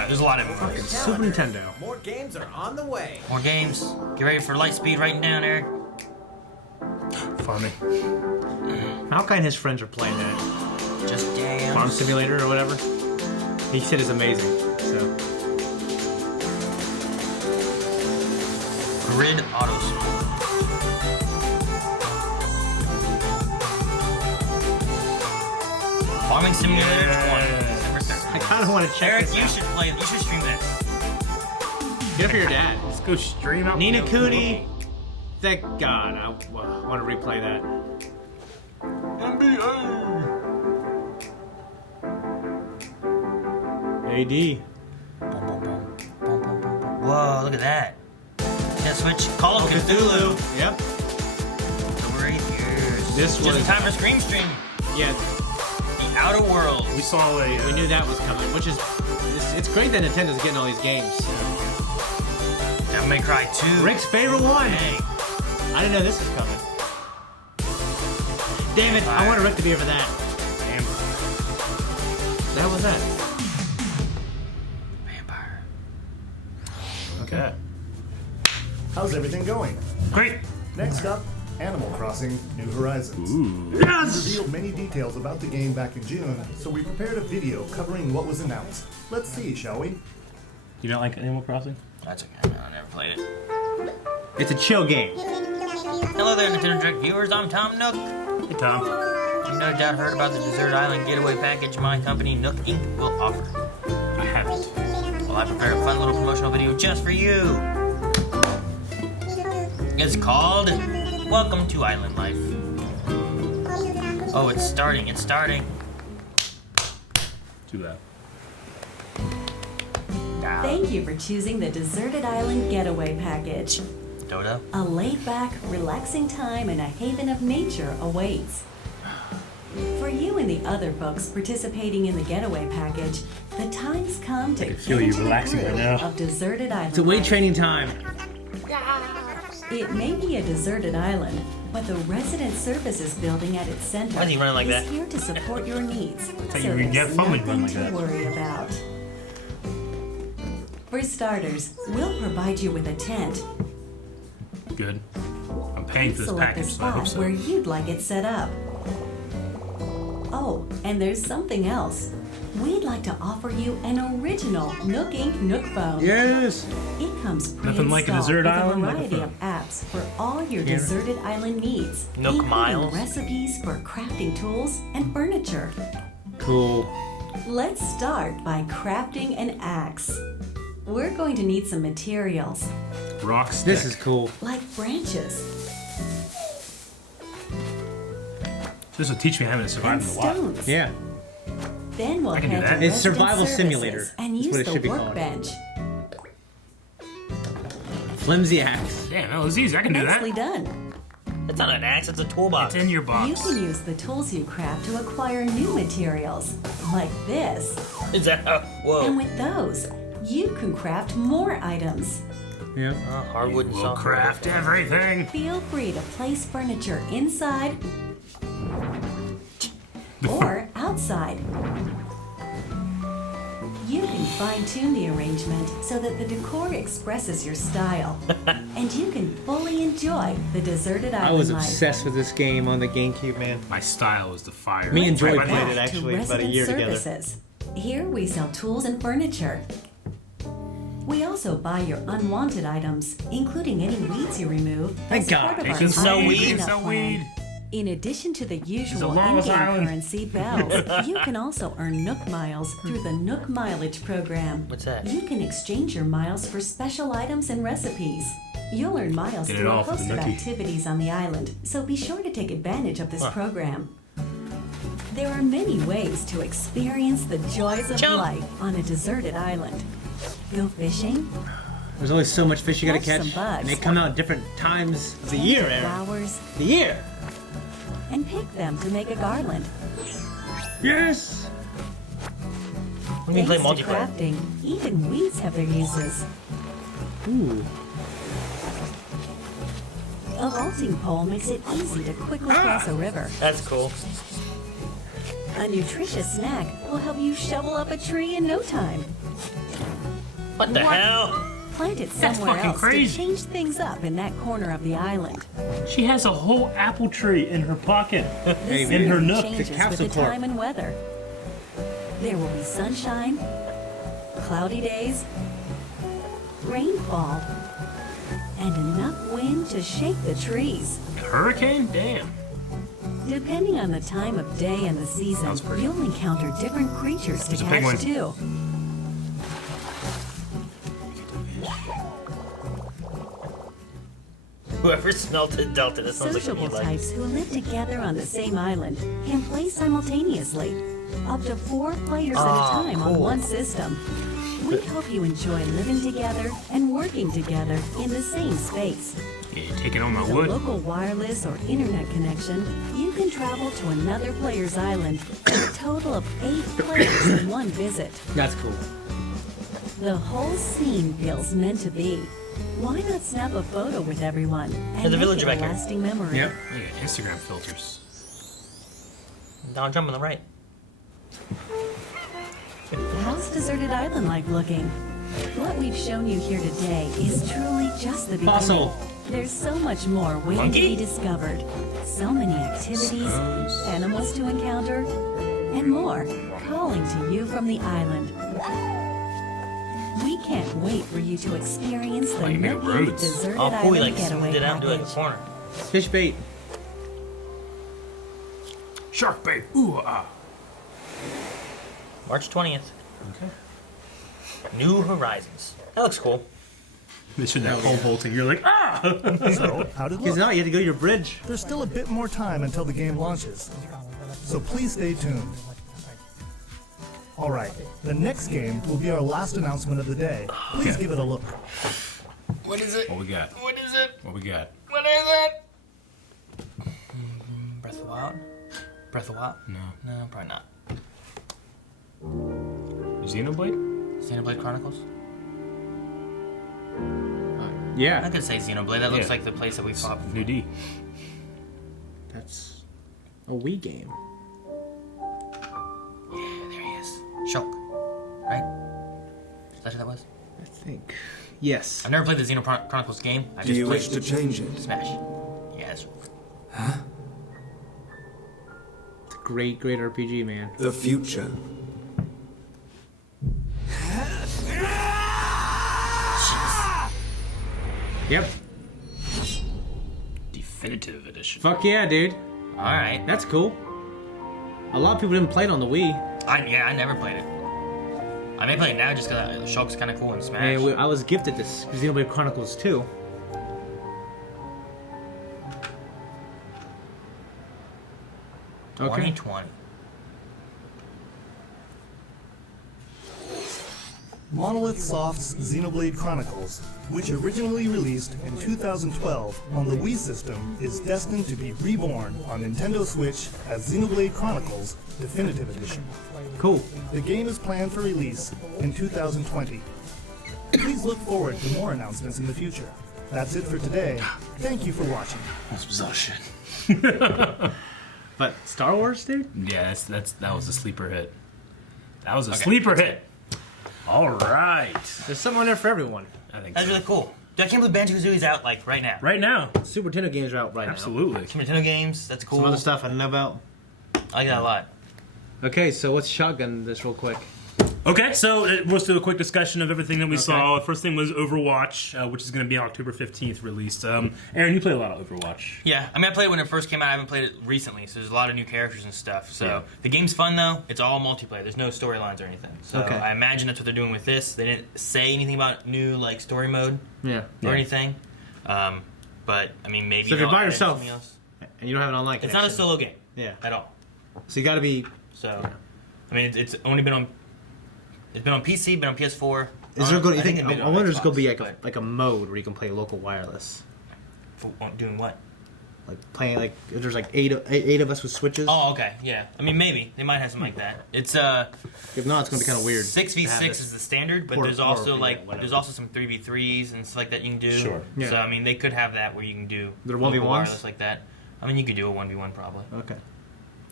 There's a lot of it. Super Nintendo. More games are on the way. More games. Get ready for light speed writing down, Eric. Farming. Malkai and his friends are playing that. Just damn. Farm Simulator or whatever. He said it's amazing. So Grid autosport. Farming Simulator 20. December 3rd. I kind of want to check Eric, this you out. should play. You should stream this. Get it for your dad. Let's go stream out. Nina Kuni. Thank God. I want to replay that. AD. Whoa, look at that. Yeah, Switch. Call of Cthulhu. Yep. Over 8 years. This Just was- in time for Scream Stream. Yeah. The Outer Worlds. We saw a. We knew that was coming, which is it's great that Nintendo's getting all these games. Devil May Cry 2. Rick's favorite one. Dang. I didn't know this was coming. Damn it! I wanted Rick to be here for that. Damn. That was that. Vampire. Okay. How's everything going? Great. Next up, Animal Crossing New Horizons. We revealed many details about the game back in June, so we prepared a video covering what was announced. Let's see, shall we? You don't like Animal Crossing? That's okay. I never played it. It's a chill game. Hello there, Nintendo Direct viewers. I'm Tom Nook. Hey, Tom. You no doubt heard about the Desert Island Getaway Package my company, Nook Inc. will offer. I haven't. Well, I prepared a fun little promotional video just for you. It's called Welcome to Island Life. Oh, it's starting. It's starting. Too bad. Thank you for choosing the Deserted Island Getaway Package. Dodo. A laid-back, relaxing time and a haven of nature awaits. For you and the other folks participating in the Getaway Package, the time's come to can get feel you into the relaxing right groove now. of Deserted Island. It's a weight life. training time. It may be a deserted island, but the resident services building at its center Why is he running like is that? here to support your needs. how So you can get there's fun when you run nothing like to that. worry about. For starters, we'll provide you with a tent. Good. I'm paying for this Select the package, so I hope spot where so. you'd like it set up. Oh, and there's something else. We'd like to offer you an original Nook Inc. Nook phone. Yes. It comes Nothing like a pre-installed desert with island a like a variety phone. of apps for all your Yeah. deserted island needs, Nook including Miles. recipes for crafting tools and furniture. Cool. Let's start by crafting an axe. We're going to need some materials, Rock stick. This is cool. like branches This will teach me how to survive and in the wild. stones. Yeah. Then we'll I can do head that. to It's resident survival services simulator. and That's use what it the should be called. workbench. Flimsy axe. Damn, that was easy. I can do Nicely that. done. It's not an axe, it's a toolbox. It's in your You box. can use the tools you craft to acquire new materials, like this. Is that. Whoa. And with those, you can craft more items. Yeah. Hardwood and We'll soft. craft everything. Feel free to place furniture inside or outside. You can fine-tune the arrangement so that the decor expresses your style, and you can fully enjoy the deserted island I was life. obsessed with this game on the GameCube, man. My style is the fire. Me and Let's Joy get played back it to actually about a resident year together. services. Here we sell tools and furniture. We also buy your unwanted items, including any weeds you remove. Thank as God. part of You our can sell island weed. You cleanup can sell plan. weed. In addition to the a usual Lawless in-game Island. currency bells, you can also earn Nook miles through the Nook Mileage program. What's that? You can exchange your miles for special items and recipes. You'll earn miles Get it through a all for the host of nookie. activities on the island, so be sure to take advantage of this program. There are many ways to experience the joys of life on a deserted island. Go fishing, There's only so much fish you gotta Catch some catch, bugs. and they come out different times of the tend year, to Aaron. flowers, The year. and pick them to make a garland. Yes. We can play Thanks to multiplayer. crafting, even weeds have their uses. Ooh. A vaulting pole makes it easy to quickly cross a river. That's cool. A nutritious snack will help you shovel up a tree in no time. What the hell? Plant it That's somewhere fucking else crazy. to change things up in that corner of the island. She has a whole apple tree in her pocket. Hey, in her Season nook. changes the with the capsule port. time and weather. There will be sunshine, cloudy days, rainfall, and enough wind to shake the trees. A hurricane? Damn. Depending on the time of day and the season, Sounds pretty. you'll encounter different creatures to There's a penguin. catch too. Whoever smelt it dealt it. That sounds like Sociable something you like. types who live together on the same island can play simultaneously, up to 4 players at a time on one system. We hope you enjoy living together and working together in the same space. Yeah, you're taking on my With a wood. local wireless or internet connection, you can travel to another player's island with a total of 8 players in one visit. That's cool. The whole scene feels meant to be. Why not snap a photo with everyone and the make village it a back here. lasting memory? Yep. Look at Instagram filters. Donald Trump on the right. How's Deserted Island like looking? What we've shown you here today is truly just the beginning. Fossil. There's so much more waiting Monkey? to be discovered. So many activities, animals to encounter, and more calling to you from the island. We can't wait for you to experience the you made Nookie roads. Deserted Oh, cool. We Island like Getaway zoomed it out and do it in the Package. corner. Fish bait. Shark bait. Ooh, ah. March 20th. Okay. New Horizons. That looks cool. This should that pole vaulting. You're like, ah! So, how'd it Because look? now you have to go to your bridge. There's still a bit more time until the game launches, so please stay tuned. Alright, the next game will be our last announcement of the day. Please give it a look. What is it? What we got? What is it? What we got? What is it? Breath of the Wild? Breath of the Wild? No. No, probably not. Xenoblade? Xenoblade Chronicles? I Yeah. could say Xenoblade. That looks Yeah. like the place that we fought. New D. That's a Wii game. Yeah, there he is. Shulk. Right? Is that who that was? I think. Yes. I've never played the Xenoblade Chronicles game. I Do just you played wish to change it? Smash. Yes. It's a great, great RPG, man. The future. Yep. Definitive edition. Fuck yeah, dude. Alright. That's cool. A lot of people didn't play it on the Wii. I never played it. I may play it now just because Shulk's kind of cool in Smash. And I was gifted this Xenoblade Chronicles 2. Okay. 2020. Monolith Soft's Xenoblade Chronicles, which originally released in 2012 on the Wii system, is destined to be reborn on Nintendo Switch as Xenoblade Chronicles Definitive Edition. Cool. The game is planned for release in 2020. Please look forward to more announcements in the future. That's it for today. Thank you for watching. That's bizarre shit. But Star Wars, dude? Yeah, that was a sleeper hit. That was a sleeper hit. All right. There's something on there for everyone. I think That's so. really cool. Dude, I can't believe Banjo-Kazooie's out, like, right now. Right now. Super Nintendo games are out right Absolutely. Super Nintendo games, that's cool. now. Some other stuff I don't know about. I like that a lot. Okay, so let's shotgun this real quick. Okay, so let's do a quick discussion of everything that we saw. First thing was Overwatch, which is going to be October 15th released. Aaron, you play a lot of Overwatch. Yeah, I mean, I played it when it first came out. I haven't played it recently, so there's a lot of new characters and stuff. So the game's fun, though. It's all multiplayer. There's no storylines or anything. So I imagine that's what they're doing with this. They didn't say anything about new like story mode or anything. But, I mean, maybe so if you're by yourself something else. and you don't have an online connection. It's not a solo game at all. So you got to be... So, I mean, it's only been on... It's been on PC, been on PS4. Is there going? You think? I wonder if there's going to be but like a mode where you can play local wireless. For doing what? Like playing like if there's like eight of us with switches. Oh, okay, yeah. I mean, maybe they might have something like that. It's If not, it's going to be kind of weird. 6v6 is the standard, but there's also there's also some 3v3s and stuff like that you can do. Sure. Yeah. So I mean, they could have that where you can do. There 1v1s wireless like that. I mean, you could do a 1v1 probably. Okay.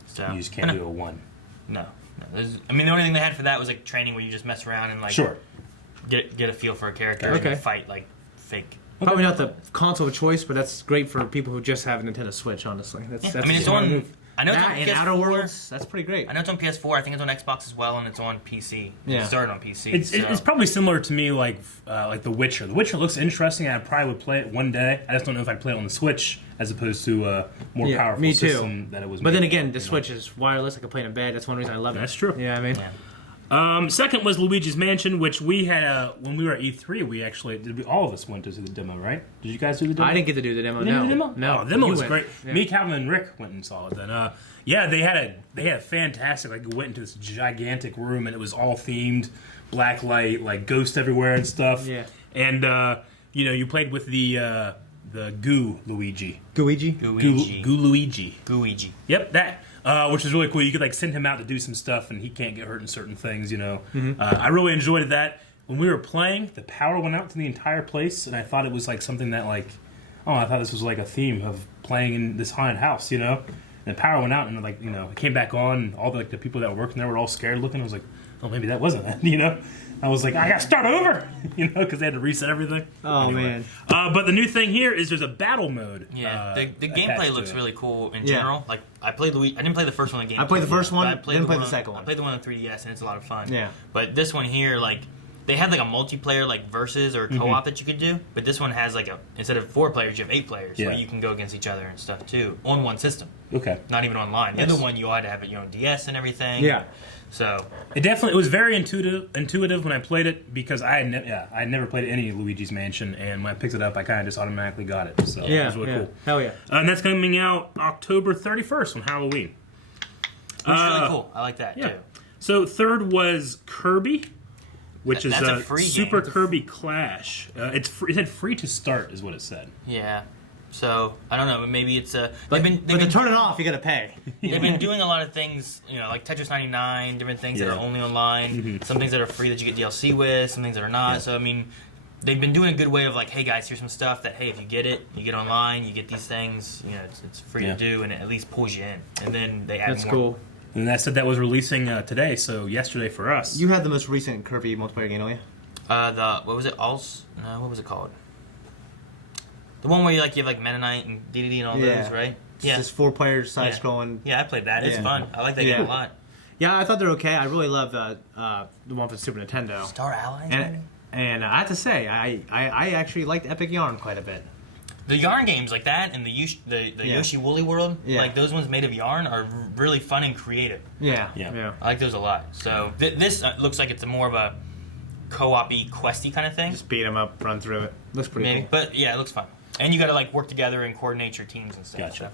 So you just can't do a 1. No. I mean, the only thing they had for that was like training where you just mess around and like get a feel for a character and fight like fake. Probably not the console of choice, but that's great for people who just have a Nintendo Switch. Honestly, that's I mean, it's on. I know that it's on PS4. Outer Worlds, that's pretty great. I know it's on PS4. I think it's on Xbox as well, and it's on PC. Yeah. It started on PC. It's probably similar to me, like The Witcher. The Witcher looks interesting, and I probably would play it one day. I just don't know if I'd play it on the Switch as opposed to a more powerful system that it was. But then again, the Switch is wireless. I can play it in bed. That's one reason I love it. That's true. Yeah, I mean. Yeah. Second was Luigi's Mansion, which we had when we were at E3. We actually all of us went to see the demo, right? Did you guys do the demo? I didn't get to do the demo. You didn't do the demo? No, the demo was went. great. Yeah. Me, Calvin, and Rick went and saw it. Then, yeah, they had a fantastic. Like, we went into this gigantic room, and it was all themed, black light, like ghosts everywhere and stuff. Yeah. And you played with the Goo Luigi. Gooigi? Goo Luigi. Gooigi. Yep, that. Which is really cool. You could like send him out to do some stuff, and he can't get hurt in certain things. I really enjoyed that. When we were playing, the power went out to the entire place, and I thought it was like something that like, I thought this was like a theme of playing in this haunted house. And the power went out, and like it came back on. And all the people that were working there were all scared looking. I was like, oh, maybe that wasn't that. I was like, I gotta start over, because they had to reset everything. Oh man! But the new thing here is there's a battle mode. Yeah, the gameplay looks really cool in general. Like I played Luigi. I didn't play the first one in the game. I played the first one. Didn't play the on, second one. I played the one on 3DS, and it's a lot of fun. Yeah. But this one here, like they had like a multiplayer like versus or co-op that you could do. But this one has like instead of 4 players, you have 8 players, where you can go against each other and stuff too on one system. Okay. Not even online. The other one you had to have your own DS and everything. Yeah. So it was very intuitive when I played it because I had never played any Luigi's Mansion, and when I picked it up, I kind of just automatically got it. So it was really cool. Hell yeah! And that's coming out October 31st on Halloween. Which is really cool. I like that too. So third was Kirby, which is a free Super game. Kirby Clash. It's free, it said free to start is what it said. Yeah. So I don't know, but maybe it's But to turn it off, you gotta pay. They've been doing a lot of things, like Tetris 99, different things that are only online, some things that are free that you get DLC with, some things that are not. Yeah. So I mean, they've been doing a good way of like, hey guys, here's some stuff that hey, if you get it, you get online, you get these things, it's free to do, and it at least pulls you in. And then they add more. That's cool. And that said that was releasing today, so yesterday for us. You had the most recent Kirby multiplayer game, don't you? What was it? What was it called? The one where you have Mennonite and DDD and all those, right? It's just 4 players side scrolling. Yeah, I played that. It's fun. I like that game a lot. Yeah, I thought they're okay. I really love the one for the Super Nintendo. Star Allies. And I have to say, I actually liked Epic Yarn quite a bit. The yarn games like that and the Yoshi Woolly World, like those ones made of yarn, are really fun and creative. Yeah. I like those a lot. So this looks like it's more of a co-op-y, questy kind of thing. Just beat them up, run through it. Looks pretty cool. But yeah, it looks fun. And you got to work together and coordinate your teams and stuff. Gotcha.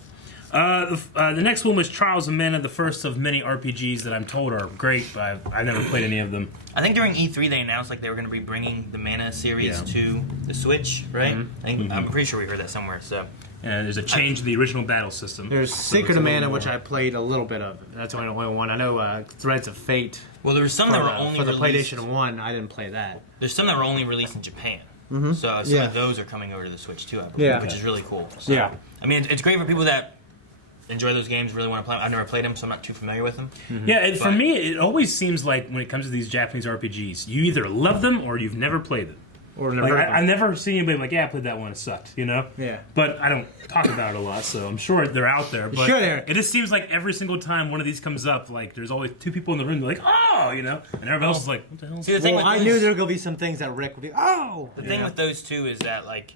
The next one was Trials of Mana, the first of many RPGs that I'm told are great, but I've never played any of them. I think during E3 they announced they were going to be bringing the Mana series to the Switch, right? I'm pretty sure we heard that somewhere. So. And there's a change to the original battle system. There's Sacred of Mana, which I played a little bit of. That's only one. I know Threads of Fate. Well, there was some that were only for the released, PlayStation 1. I didn't play that. There's some that were only released in Japan. So some of those are coming over to the Switch too, I believe, which is really cool. So, I mean, it's great for people that enjoy those games, really want to play them. I've never played them, so I'm not too familiar with them. Yeah, for me, it always seems like when it comes to these Japanese RPGs, you either love them or you've never played them. Or never Like, heard of I never seen anybody like, yeah, I played that one, it sucked, you know? Yeah. But I don't talk about it a lot, so I'm sure they're out there. But should, Eric. it just seems like every single time one of these comes up, like, there's always two people in the room, they're like, oh, you know? And everybody else is like, what the hell? See, the thing Well, with I those, knew there were going to be some things that Rick would be, oh! The thing with those two is that, like,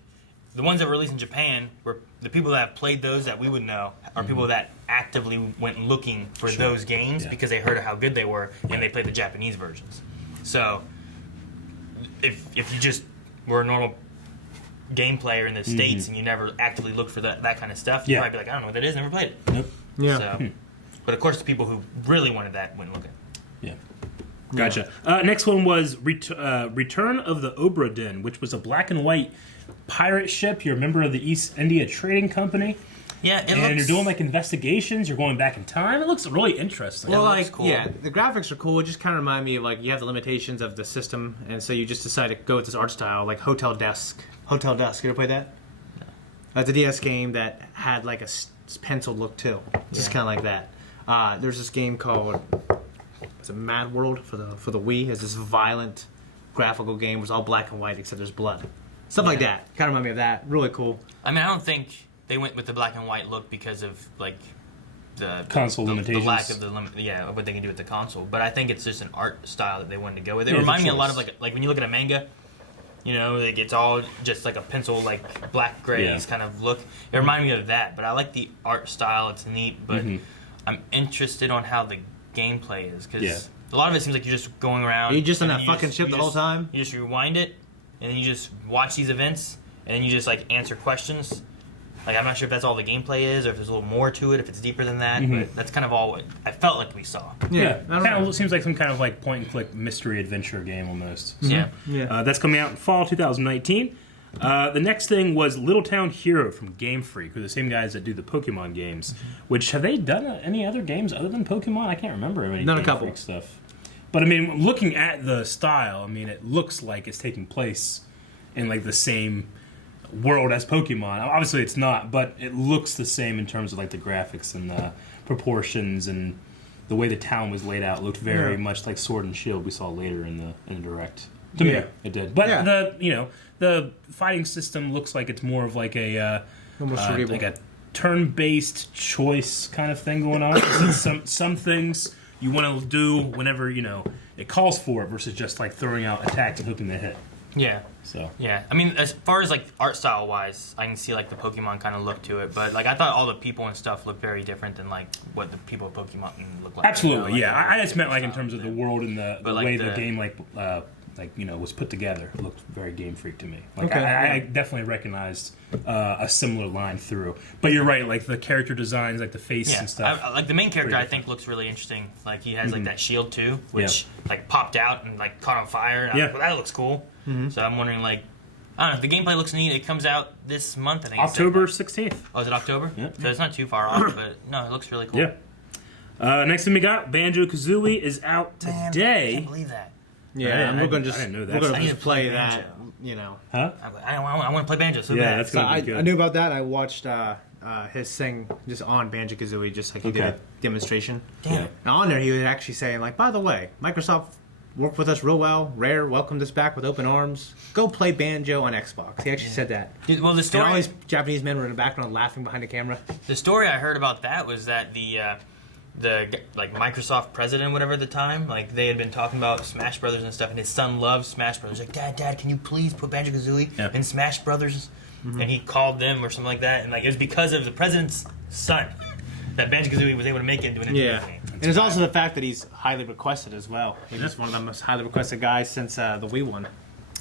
the ones that were released in Japan, were the people that have played those that we would know are people that actively went looking for those games because they heard of how good they were and they played the Japanese versions. So, if you just were a normal game player in the States and you never actively looked for that kind of stuff, you'd probably be like, I don't know what that is, never played it. Nope. Yeah. So, but of course, the people who really wanted that went looking. Yeah. Gotcha. Next one was Return of the Obra Dinn, which was a black and white pirate ship. You're a member of the East India Trading Company. Yeah, and you're doing like investigations. You're going back in time. It looks really interesting. Well, looks like, cool. yeah, the graphics are cool. It just kind of remind me of, like, you have the limitations of the system, and so you just decide to go with this art style, like Hotel Dusk. Hotel Dusk, you ever play that? No. That's a DS game that had, like, a penciled look, too. Just kind of like that. There's this game called, was it Mad World for the Wii? It's this violent graphical game where it's all black and white except there's blood. Stuff like that. Kind of remind me of that. Really cool. I mean, I don't think they went with the black and white look because of, like, the console limitations. The lack of what they can do with the console. But I think it's just an art style that they wanted to go with. It Yeah, reminds me it's a a lot of choice. like when you look at a manga, you know, like it's all just like a pencil, like black grays kind of look. It reminded me of that. But I like the art style. It's neat. But I'm interested on how the gameplay is because a lot of it seems like you're just going around. Are you just on and that you fucking ship the whole time? You just rewind it, and then you just watch these events, and then you just like answer questions. Like, I'm not sure if that's all the gameplay is, or if there's a little more to it, if it's deeper than that. But that's kind of all what I felt like we saw. Yeah, I don't kind know. of seems like some kind of like point and click mystery adventure game almost. So, Yeah. that's coming out in fall 2019. The next thing was Little Town Hero from Game Freak, who are the same guys that do the Pokemon games. Which, have they done any other games other than Pokemon? I can't remember any Done a Game couple. Freak stuff. But I mean, looking at the style, I mean, it looks like it's taking place in like the same world as Pokemon. Obviously, it's not, but it looks the same in terms of like the graphics and the proportions and the way the town was laid out. Looked very much like Sword and Shield we saw later in the direct. To me, it did. But the fighting system looks like it's more of like a like a turn-based choice kind of thing going on. So some things you want to do whenever it calls for it, versus just like throwing out attacks and hoping they hit. Yeah. So yeah, I mean, as far as like art style wise, I can see like the Pokemon kind of look to it, but like I thought all the people and stuff looked very different than like what the people of Pokemon look like. Absolutely, like, yeah. I just meant like in terms of the world and the like way the game was put together. It looked very Game Freak to me. Like Okay. I definitely recognized a similar line through. But you're right, like the character designs, like the face and stuff. Like the main character, I think looks really interesting. Like he has like that shield too, which like popped out and like caught on fire. And I was like, well, that looks cool. So I'm wondering, like, I don't know, the gameplay looks neat. It comes out this month, I think. October 16th. Oh, is it October? Yeah. So it's not too far off, but no, it looks really cool. Yeah. Next thing we got, Banjo-Kazooie is out today. I can't believe that. Yeah, and we're going to just, I didn't know that. we're going I to need just to play play that, Banjo. Huh? I want to play Banjo so Yeah, bad. that's So gonna be good. I knew about that. I watched his thing just on Banjo-Kazooie, just like he did a demonstration. Damn it. And on there, he was actually saying, like, by the way, Microsoft worked with us real well. Rare welcomed us back with open arms. Go play Banjo on Xbox. He actually said that. Dude, well, the And story, all these Japanese men were in the background laughing behind the camera. the story I heard about that was that the like Microsoft president, whatever at the time, like they had been talking about Smash Brothers and stuff, and his son loved Smash Brothers. Like, Dad, can you please put Banjo-Kazooie in Smash Brothers? And he called them or something like that, and like it was because of the president's son that Banjo-Kazooie was able to make it into an Nintendo game. And it's also the fact that he's highly requested as well. He's just one of the most highly requested guys since the Wii one.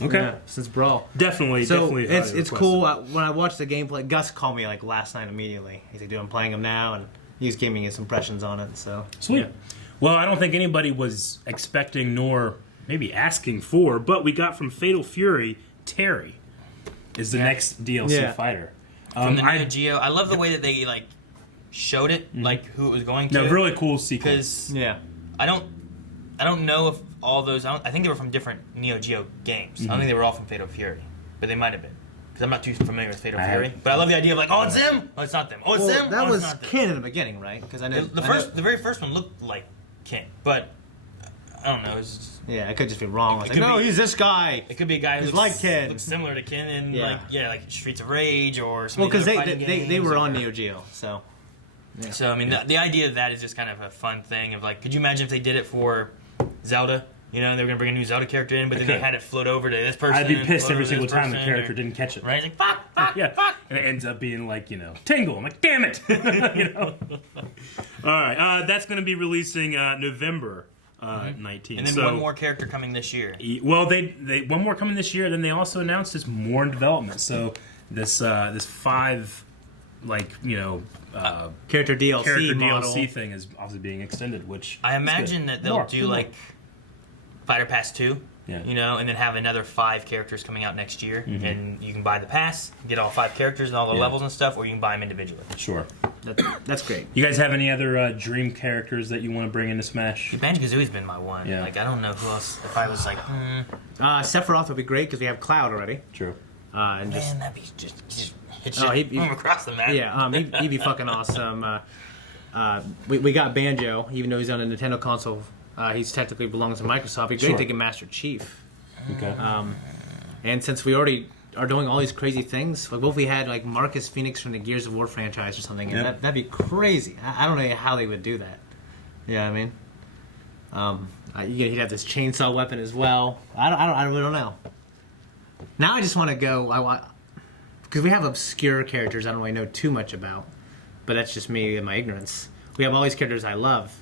Okay. Yeah, since Brawl. Definitely. It's cool. When I watched the gameplay, Gus called me like last night immediately. He's like, dude, I'm playing him now, and he's giving me his impressions on it. So Sweet. Yeah. Well, I don't think anybody was expecting nor maybe asking for, but we got from Fatal Fury, Terry is the next DLC fighter. From the Neo Geo, I love the way that they like showed it, like who it was going to. No, really cool sequence. Because I don't know if all those. I think they were from different Neo Geo games. I don't think they were all from Fatal Fury, but they might have been. Because I'm not too familiar with Fatal Fury. But I love the idea of like, oh, it's them. Oh, it's not them. Oh, it's them. That oh, was Ken in the beginning, right? Because I know the very first one looked like Ken, but don't know. It's just, Yeah, it could just be wrong. It Like, no, he's this guy. It could be a guy who He's looks, like Ken. looks similar to Ken in Yeah. like Streets of Rage or some Well, because fighting they games were or- on Neo Geo, so. Yeah. So I mean, the idea of that is just kind of a fun thing. Of like, could you imagine if they did it for Zelda? You know, they were gonna bring a new Zelda character in, but then they had it float over to this person. I'd be pissed float every over to single this time the person, character or- didn't catch it. Right? It's like fuck, Yeah, fuck. and it ends up being like, you know, Tingle. I'm like, damn it. You know. All right, that's going to be releasing November 19th. And then one more character coming this year. Well, they one more coming this year. Then they also announced there's more in development. So this 5, like, you know, character DLC model. DLC thing is obviously being extended. Which I imagine that they'll do like Fighter Pass 2. Yeah. You know, and then have another 5 characters coming out next year, Mhm. and you can buy the pass, get all 5 characters and all the levels and stuff, or you can buy them individually. Sure. That's great. You guys have any other dream characters that you want to bring into Smash? Banjo-Kazooie's been my one. Yeah. Like, I don't know who else. If I was like, Sephiroth would be great because we have Cloud already. True. And just, man, that'd be just hit Oh, shit he'd- move across the map. yeah, he'd be fucking awesome. We got Banjo, even though he's on a Nintendo console. He's technically belongs to Microsoft. It'd be great Sure. to get Master Chief. Okay. And since we already are doing all these crazy things, like what if we had like Marcus Phoenix from the Gears of War franchise or something? And Yep. that'd be crazy. I don't know how they would do that. You know what I mean? He'd have this chainsaw weapon as well. I really don't know. Now I just want to go. Because we have obscure characters I don't really know too much about, but that's just me and my ignorance. We have all these characters I love.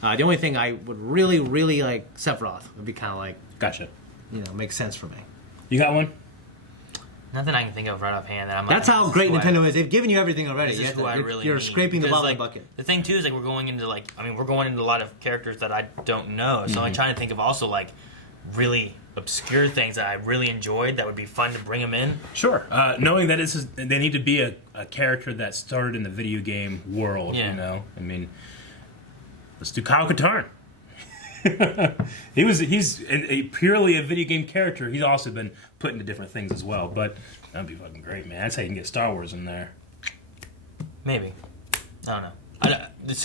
The only thing I would really, really like, Sephiroth would be kind of like, gotcha. You know, makes sense for me. You got one? Nothing I can think of right offhand that I'm. That's like, how this is great who Nintendo is. They've given you everything already. This is who I really you're need. scraping the Because, bottom of like, the bucket. The thing too is like we're going into we're going into a lot of characters that I don't know. So I'm trying to think of also like really obscure things that I really enjoyed that would be fun to bring them in. Sure. Knowing that they need to be a character that started in the video game world. Yeah. You know, I mean, let's do Kyle Katarn. He's purely a video game character. He's also been put into different things as well. But that'd be fucking great, man. That's how you can get Star Wars in there. Maybe. I don't know.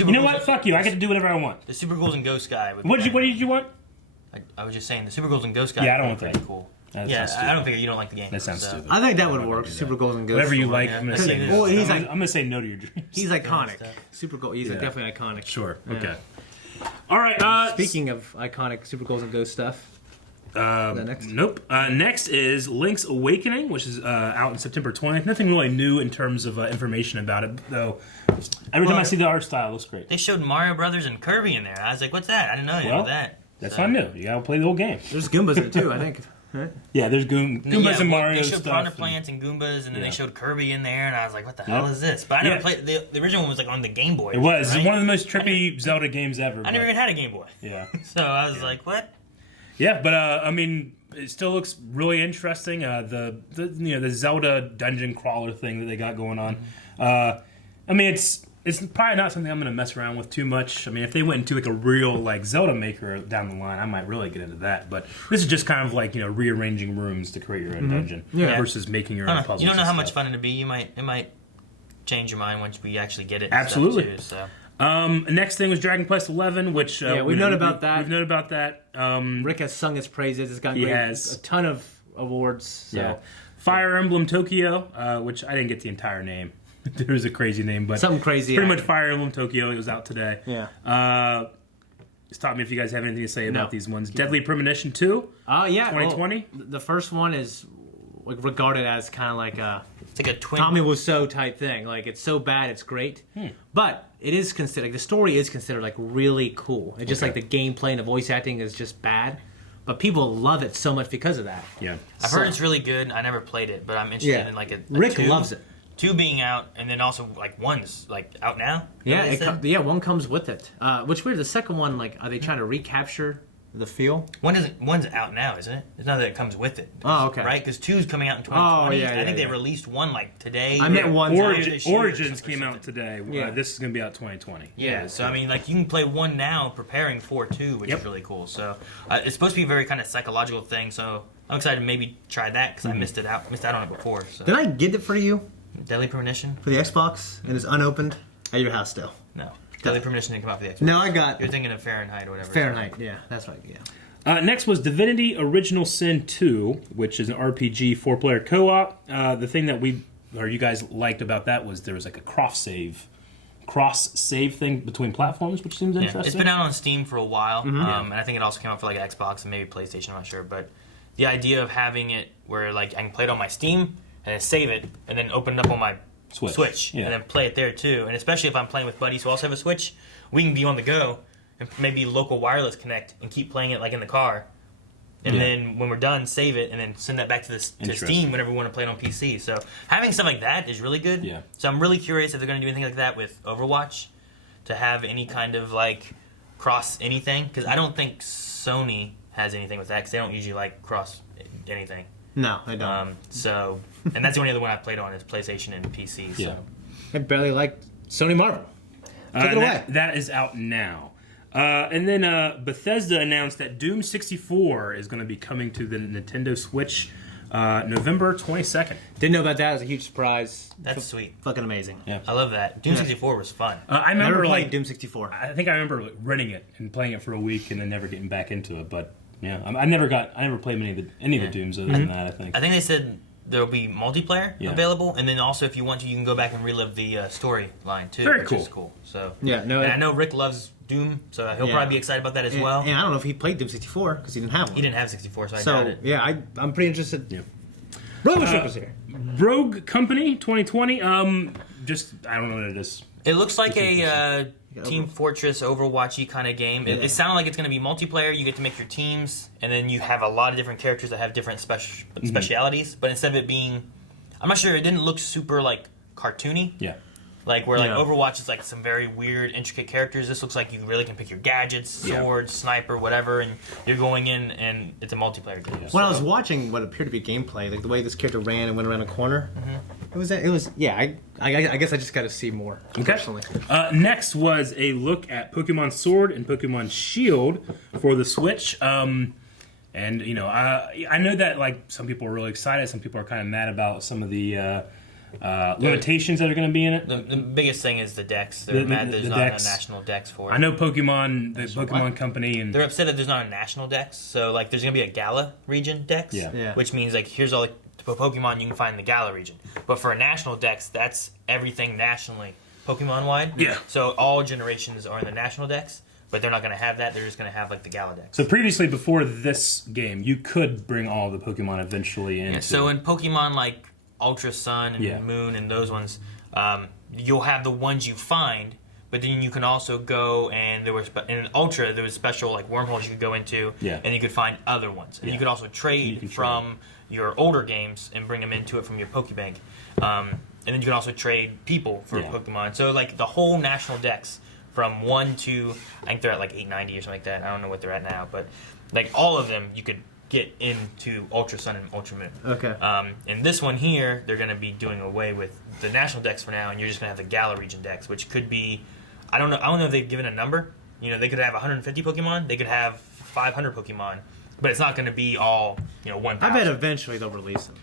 You know what? Fuck you. I get to do whatever I want. The Super Ghouls and Ghost guy. What did you want? I was just saying the Super Ghouls and Ghost guy. Yeah, I don't would want be that. pretty cool. That Yeah, sounds stupid. I don't think you don't like the game. That sounds so. stupid. I think that would work. Super Goals and Ghosts. Whatever you like, Yeah. I'm gonna say. Well, he's I'm like- gonna say no to your dreams. He's iconic. Super Gold. He's definitely iconic. Sure. Yeah. Okay. All right. Speaking of iconic Super Goals and Ghost stuff. Next? Nope. Next is Link's Awakening, which is out on September 20th. Nothing really new in terms of information about it, though. Every time I see the art style, it looks great. They showed Mario Brothers and Kirby in there. I was like, "What's that? I didn't know you Well, know that." That's So- not new. You gotta play the whole game. There's Goombas in it too, I think. Right? Yeah, there's Goombas Yeah, and well, Mario They showed stuff. Piranha Plants and Goombas, and then they showed Kirby in there, and I was like, "What the hell Yep. is this?" But I never Yeah. played. The original one was like on the Game Boy. It was right? one of the most trippy Zelda games ever. I never but- even had a Game Boy. Yeah. So I was like, "What?" Yeah, but I mean, it still looks really interesting. The Zelda dungeon crawler thing that they got going on. I mean, it's probably not something I'm going to mess around with too much. I mean, if they went into like a real like Zelda maker down the line, I might really get into that. But this is just kind of like rearranging rooms to create your own dungeon versus making your own puzzles. You don't know and how much stuff. fun it'll be. It might change your mind once we actually get it. and Absolutely. Stuff too, so. Next thing was Dragon Quest XI, which we've known about that. We've known about that. Rick has sung its praises. It's gotten He great- has. a ton of awards. So. Yeah. Fire Emblem Tokyo, which I didn't get the entire name. There was a crazy name, but Something crazy. Pretty much Fire Emblem Tokyo. It was out today. Yeah. Stop me if you guys have anything to say about No. these ones. Deadly Premonition 2. Yeah. 2020. Well, the first one is like regarded as kind of like a It's like a twin. Tommy Wiseau type thing. Like it's so bad it's great, but it is considered like the story is considered like really cool. It's just like the gameplay and the voice acting is just bad, but people love it so much because of that. Yeah. I've heard it's really good. I never played it, but I'm interested in like a Rick 2. loves it. 2 being out, and then also like 1's like out now. Yeah, Is that what they said? one comes with it. Which weird. The second one, like, are they trying to recapture the feel? 1's out now, isn't it? It's not that it comes with it. Oh, okay. Right, because 2's coming out in 2020. Oh, yeah, I think yeah. they released 1 like today. I meant 1's out this year or Origins something. came out today. Yeah. This is going to be out 2020. Yeah, so I mean, like you can play 1 now, preparing for 2, which is really cool. So it's supposed to be a very kind of psychological thing. So I'm excited to maybe try that because I missed out on it before. So. Did I get it for you Deadly Premonition? for the Xbox and it's unopened at your house still? No. Daily Premonition didn't come out for the Xbox. No, I got... You're thinking of Fahrenheit or whatever. Fahrenheit, yeah. That's right, yeah. Next was Divinity Original Sin 2, which is an RPG 4-player co-op. The thing that you guys liked about that was there was like a cross-save thing between platforms, which seems interesting. It's been out on Steam for a while, and I think it also came out for like Xbox and maybe PlayStation, I'm not sure. But the idea of having it where like I can play it on my Steam and then save it and then open it up on my Switch and then play it there too. And especially if I'm playing with buddies who also have a Switch, we can be on the go and maybe local wireless connect and keep playing it like in the car. And then when we're done, save it and then send that back to Steam whenever we want to play it on PC. So having stuff like that is really good. Yeah. So I'm really curious if they're going to do anything like that with Overwatch, to have any kind of like cross anything. Because I don't think Sony has anything with that because they don't usually like cross anything. No, they don't. And that's the only other one I played on is PlayStation and PC. So. Yeah. I barely liked Sony Marvel. Take it away. That is out now. And then Bethesda announced that Doom 64 is going to be coming to the Nintendo Switch November 22nd. Didn't know about that. It was a huge surprise. That's sweet. Fucking amazing. Yeah. I love that. Doom 64 was fun. I remember never played Doom 64. I think I remember renting it and playing it for a week and then never getting back into it. But yeah, I never played any of the Dooms other than that. I think they said there will be multiplayer available, and then also if you want to, you can go back and relive the storyline too. Very which cool. is cool. So and I know Rick loves Doom, so he'll probably be excited about that as well. And I don't know if he played Doom 64 because he didn't have one. He didn't have 64, so I doubt it. Yeah, I'm pretty interested. Yeah. Rogue here. Rogue Company 2020. I don't know what it is. It looks like a Team Fortress Overwatch-y kind of game. It sounded like it's going to be multiplayer. You get to make your teams, and then you have a lot of different characters that have different specialities. But instead of it being, I'm not sure, it didn't look super like cartoony. Yeah. Like where like Overwatch is like some very weird, intricate characters. This looks like you really can pick your gadgets, sword, sniper, whatever, and you're going in and it's a multiplayer game. When I was watching what appeared to be gameplay, like the way this character ran and went around a corner, it was I guess I just got to see more. Personally. Next was a look at Pokemon Sword and Pokemon Shield for the Switch. And you know, I know that like some people are really excited, some people are kind of mad about some of the limitations that are going to be in it. The biggest thing is the decks. They're mad there's not a national dex for it. I know Pokemon, the Pokemon Company, and they're upset that there's not a national dex. So like, there's going to be a Gala region dex, which means like here's all the Pokemon you can find in the Gala region. But for a national dex, that's everything nationally, Pokemon wide. Yeah. So all generations are in the national dex. But they're not going to have that. They're just going to have like the Gala dex. So previously, before this game, you could bring all the Pokemon eventually in. Yeah, so in Pokemon like Ultra Sun and Moon and those ones, you'll have the ones you find, but then you can also go and in Ultra there was special like wormholes you could go into, and you could find other ones, and you could also trade from your older games and bring them into it from your Pokebank, and then you can also trade people for Pokemon. So like the whole national dex from 1 to I think they're at like 890 or something like that. I don't know what they're at now, but like all of them you could get into Ultra Sun and Ultra Moon. Okay. And this one here, they're going to be doing away with the national dex for now, and you're just going to have the Gala region dex, which could be, I don't know if they've given a number. You know, they could have 150 Pokemon, they could have 500 Pokemon, but it's not going to be all 1,000. I bet eventually they'll release them.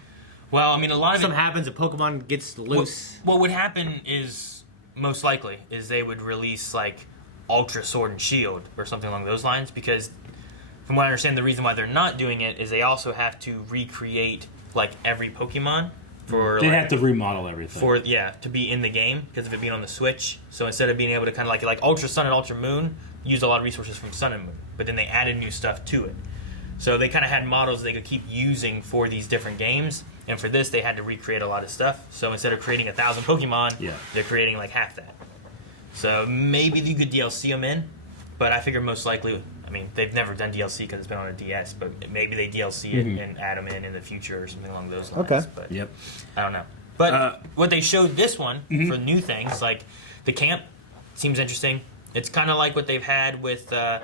Well, I mean, a lot of something happens, a Pokemon gets loose. What would happen is most likely is they would release like Ultra Sword and Shield or something along those lines, because from what I understand, the reason why they're not doing it is they also have to recreate like every Pokemon for. They have to remodel everything to be in the game because of it being on the Switch. So instead of being able to kind of like Ultra Sun and Ultra Moon use a lot of resources from Sun and Moon, but then they added new stuff to it. So they kind of had models they could keep using for these different games, and for this they had to recreate a lot of stuff. So instead of creating 1,000 Pokemon, they're creating like half that. So maybe you could DLC them in, but I figure most likely. I mean, they've never done DLC because it's been on a DS, but maybe they DLC it and add them in the future or something along those lines. Okay. But I don't know. But what they showed this one for new things, like the camp, seems interesting. It's kind of like what they've had with the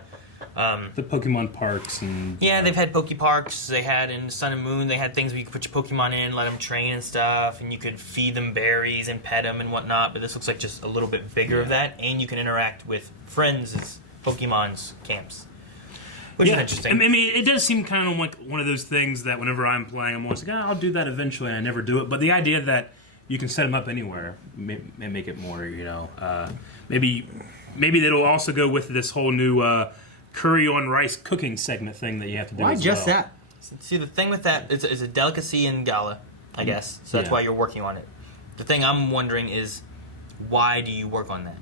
Pokemon parks and they've had Poke Parks. They had in Sun and Moon. They had things where you could put your Pokemon in, let them train and stuff, and you could feed them berries and pet them and whatnot. But this looks like just a little bit bigger of that, and you can interact with friends' Pokemon's camps. Which is interesting. I mean, it does seem kind of like one of those things that whenever I'm playing, I'm always like, I'll do that eventually, and I never do it. But the idea that you can set them up anywhere. Make it more, maybe it'll also go with this whole new curry on rice cooking segment thing that you have to do. Why as just well. that? See, the thing with that is a delicacy in Gala, I guess. So that's why you're working on it. The thing I'm wondering is, why do you work on that?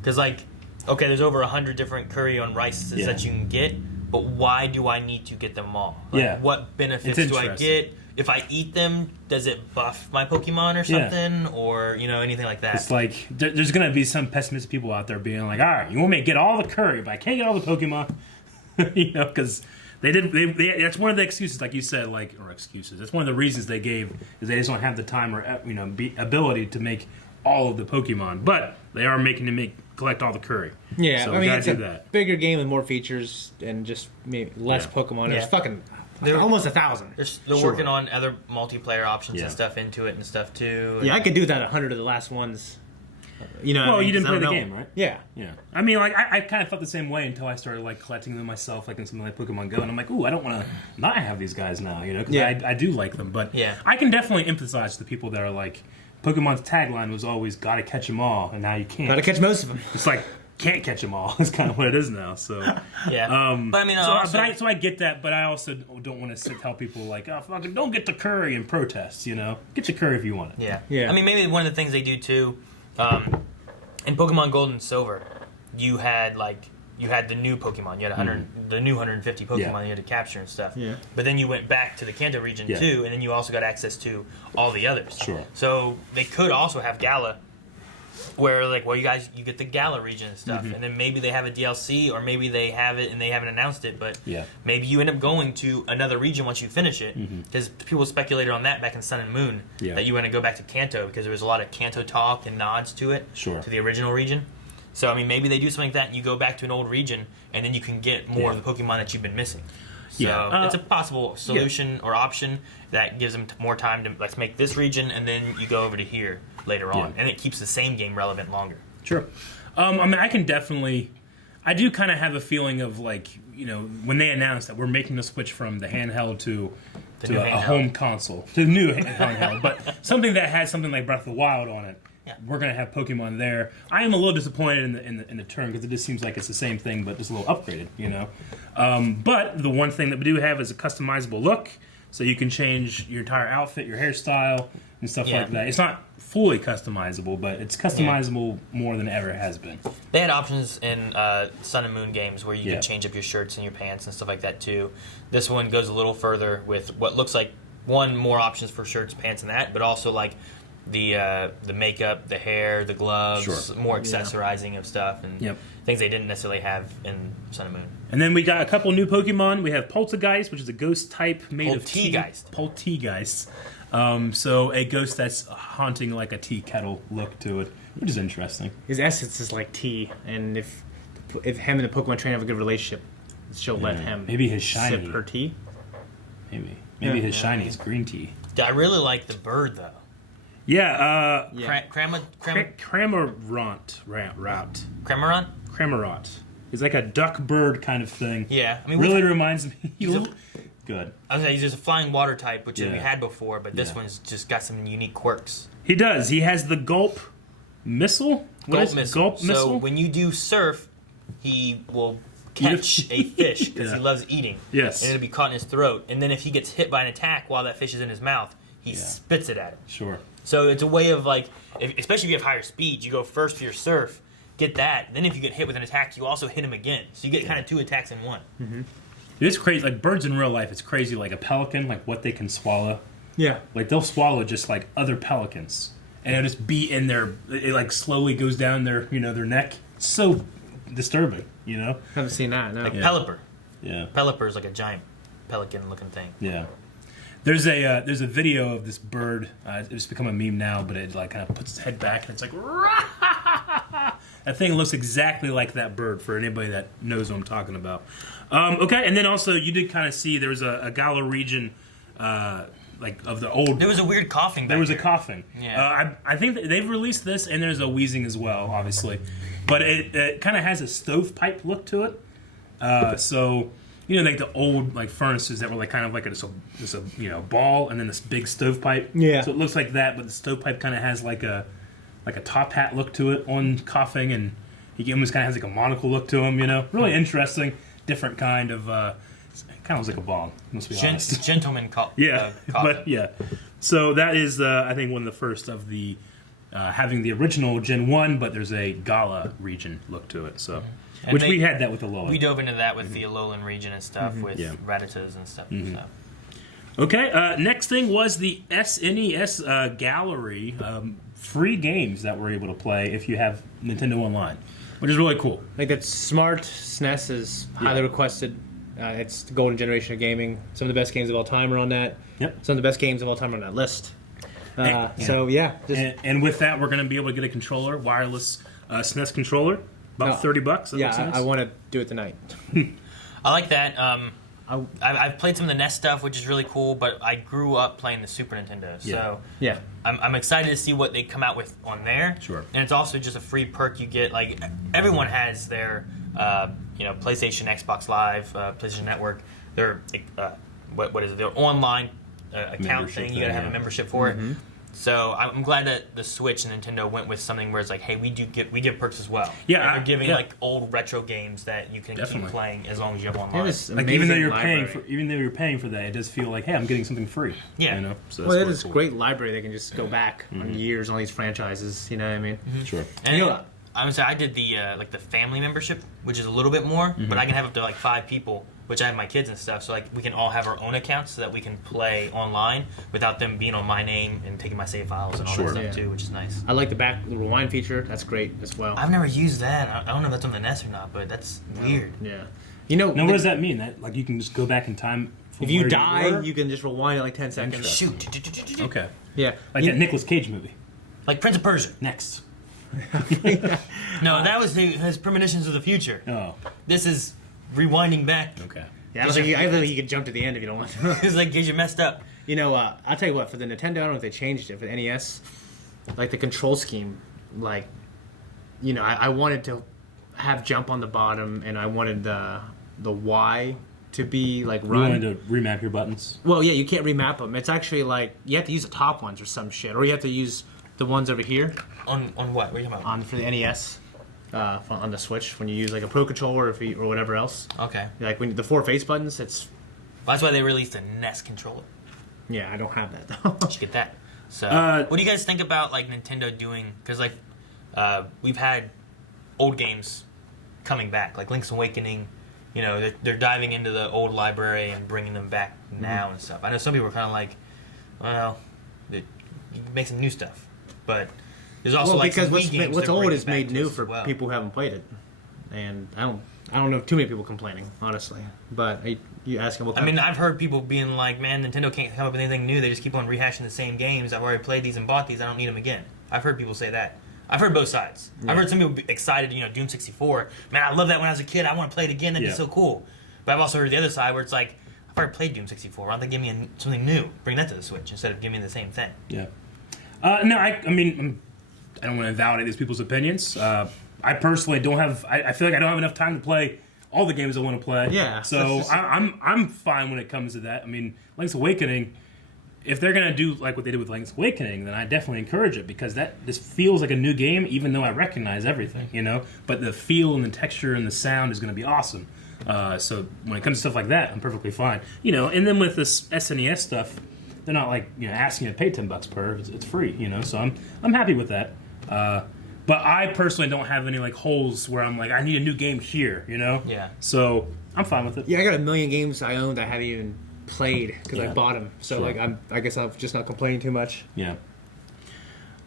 Because, okay, there's over 100 different curry on rices that you can get, but why do I need to get them all? What benefits do I get? If I eat them, does it buff my Pokemon or something? Or, anything like that? It's like, there's going to be some pessimistic people out there being like, all right, you want me to get all the curry, but I can't get all the Pokemon. Because that's one of the excuses, like you said, or excuses. That's one of the reasons they gave, is they just don't have the time or ability to make all of the Pokemon. But they are collect all the curry. Yeah, so it's a bigger game with more features and just maybe less Pokemon. There's they're almost 1,000. They're working on other multiplayer options and stuff into it and stuff too. Yeah, I could do that 100 of the last ones. You didn't play the game, right? Yeah. I mean, I kind of felt the same way until I started collecting them myself, in something like Pokemon Go, and I'm like, ooh, I don't want to not have these guys now, because I do like them. But I can definitely empathize to the people that are like, Pokemon's tagline was always "Gotta catch them all," and now you can't. Gotta catch most of them. It's like can't catch them all. It's kind of what it is now. So but I mean, so I get that, but I also don't want to tell people oh, fucking don't get the curry and protest. Get the curry if you want it. Yeah. I mean, maybe one of the things they do too, in Pokemon Gold and Silver, you had the new Pokemon. You had the new 150 Pokemon you had to capture and stuff. Yeah. But then you went back to the Kanto region too, and then you also got access to all the others. Sure. So they could also have Gala, where you guys you get the Gala region and stuff, and then maybe they have a DLC, or maybe they have it and they haven't announced it, but maybe you end up going to another region once you finish it, because people speculated on that back in Sun and Moon that you want to go back to Kanto because there was a lot of Kanto talk and nods to it, to the original region. So, I mean, maybe they do something like that, and you go back to an old region, and then you can get more of the Pokemon that you've been missing. So, it's a possible solution or option that gives them more time to, let's make this region, and then you go over to here later on. And it keeps the same game relevant longer. Sure. I mean, I do kind of have a feeling of, when they announced that we're making the switch from the handheld to a home console, to the new handheld, but something that had something like Breath of the Wild on it. We're going to have Pokemon there. I am a little disappointed in the turn because it just seems like it's the same thing but just a little upgraded, But the one thing that we do have is a customizable look, so you can change your entire outfit, your hairstyle, and stuff like that. It's not fully customizable, but it's customizable more than it ever has been. They had options in Sun and Moon games where you can change up your shirts and your pants and stuff like that too. This one goes a little further with what looks like more options for shirts, pants, and that, but also the makeup, the hair, the gloves, more accessorizing of stuff, and things they didn't necessarily have in Sun and Moon. And then we got a couple new Pokemon. We have Poltergeist, which is a ghost type made of tea. Poltergeist. So a ghost that's haunting like a tea kettle look to it, which is interesting. His essence is like tea, and if him and the Pokemon trainer have a good relationship, she'll let him maybe his shiny sip her tea. Maybe his shiny is green tea. I really like the bird though. Cramorant. It's like a duck bird kind of thing. Yeah, I mean, really reminds me. Good. I was saying he's a flying water type, which we had before, but this one's just got some unique quirks. He does. He has the Gulp Missile. Gulp Missile. So when you do surf, he will catch a fish because he loves eating. Yes. And it'll be caught in his throat. And then if he gets hit by an attack while that fish is in his mouth, he spits it at him. Sure. So it's a way of especially if you have higher speed, you go first for your surf, get that. Then if you get hit with an attack, you also hit him again. So you get kind of 2 attacks in one. Mm-hmm. It's crazy. Like birds in real life, it's crazy. Like a pelican, what they can swallow. Yeah. They'll swallow just other pelicans, and it'll just be in their. It slowly goes down their neck. It's so disturbing. Haven't seen that. No. Pelipper. Yeah. Pelipper is like a giant pelican-looking thing. Yeah. There's a video of this bird. It's become a meme now, but it kind of puts its head back and it's like, that thing looks exactly like that bird. For anybody that knows what I'm talking about. Okay, and then also you did kind of see there was a Gala region, of the old. There was a weird coughing. There was a coughing. Yeah. I think that they've released this, and there's a wheezing as well, obviously, but it kind of has a stovepipe look to it. So you know, like the old like furnaces that were like kind of like this you know, ball and then this big stovepipe. Yeah. So it looks like that, but the stovepipe kind of has like a top hat look to it on coughing, and he almost kind of has like a monocle look to him. You know, really interesting, different kind of. Kind of looks like a bong. Must be honest. Gentleman yeah, coffin. but yeah. So that is, I think, one of the first of the having the original Gen 1, but there's a Gala region look to it. So, which we had that with Alolan. We dove into that with the Alolan region and stuff, with Ratatas and stuff. So. Okay, next thing was the SNES gallery, free games that we're able to play if you have Nintendo Online, which is really cool. Like that smart SNES is highly requested. It's the golden generation of gaming. Some of the best games of all time are on that. Yep. Some of the best games of all time are on that list. So and with that, we're going to be able to get a controller, wireless SNES controller, about $30. Yeah, I want to do it tonight. I like that. I've played some of the NES stuff, which is really cool, but I grew up playing the Super Nintendo, so I'm excited to see what they come out with on there. Sure. And it's also just a free perk you get. Like, everyone has their PlayStation, Xbox Live, PlayStation Network. Their what is it? Their online account Membership thing. You gotta have a membership for it. So I'm glad that the Switch and Nintendo went with something where it's like, hey, we give perks as well. Yeah, and they're giving like old retro games that you can keep playing as long as you have online. Like even though you're paying for that, it does feel like, hey, I'm getting something free. Yeah, you know. So well, it is a great library. They can just go back on years on these franchises. You know what I mean? Sure. And I would say I did the like the family membership, which is a little bit more, but I can have up to like 5 people, which I have my kids and stuff. So like we can all have our own accounts so that we can play online without them being on my name and taking my save files and all that stuff too, which is nice. I like the rewind feature. That's great as well. I've never used that. I don't know if that's on the NES or not, but that's weird. Yeah. You know, now what does that mean? That like you can just go back in time. If you die, you can just rewind it like 10 seconds. Shoot. Okay. Yeah. Like that Nicolas Cage movie. Like Prince of Persia. Next. No, that was his premonitions of the future. Oh. This is rewinding back. Okay. Yeah, I think you could jump to the end if you don't want to. It's like, because you messed up. You know, I'll tell you what, for the Nintendo, I don't know if they changed it. For the NES, like the control scheme, like, you know, I wanted to have jump on the bottom, and I wanted the Y to be like run. You wanted to remap your buttons? Well, yeah, you can't remap them. It's actually like, you have to use the top ones or some shit, or you have to use the ones over here. On what? What are you talking about? For the NES. On the Switch, when you use like a Pro Controller or whatever else. Okay. Like when the 4 face buttons, it's... Well, that's why they released a NES controller. Yeah, I don't have that though. You should get that. So, what do you guys think about like Nintendo doing? Because like, we've had old games coming back, like Link's Awakening. You know, they're diving into the old library and bringing them back now and stuff. I know some people are kind of like, well, you make some new stuff, but there's also like because some Wii games what's they're old bringing is back made to new us for as well. people who haven't played it, and I don't know too many people complaining, honestly. But you ask them what. I mean, I've heard people being like, "Man, Nintendo can't come up with anything new. They just keep on rehashing the same games. I've already played these and bought these. I don't need them again." I've heard people say that. I've heard both sides. Yeah. I've heard some people be excited, you know, Doom 64. Man, I love that when I was a kid. I want to play it again. That'd be so cool. But I've also heard the other side where it's like, I've already played Doom 64. Why don't they give me something new? Bring that to the Switch instead of giving me the same thing. Yeah. No, I mean, I don't want to invalidate these people's opinions. I personally don't have. I feel like I don't have enough time to play all the games I want to play. Yeah. So I'm fine when it comes to that. I mean, Link's Awakening. If they're gonna do like what they did with Link's Awakening, then I definitely encourage it because this feels like a new game, even though I recognize everything, you know. But the feel and the texture and the sound is gonna be awesome. So when it comes to stuff like that, I'm perfectly fine, you know. And then with this SNES stuff, they're not like, you know, asking you to pay $10 per. It's free, you know. So I'm happy with that. But I personally don't have any like holes where I'm like, I need a new game here, you know. Yeah. So I'm fine with it. Yeah, I got a million games I own that I haven't even played because I bought them. So like I guess I'm just not complaining too much. Yeah.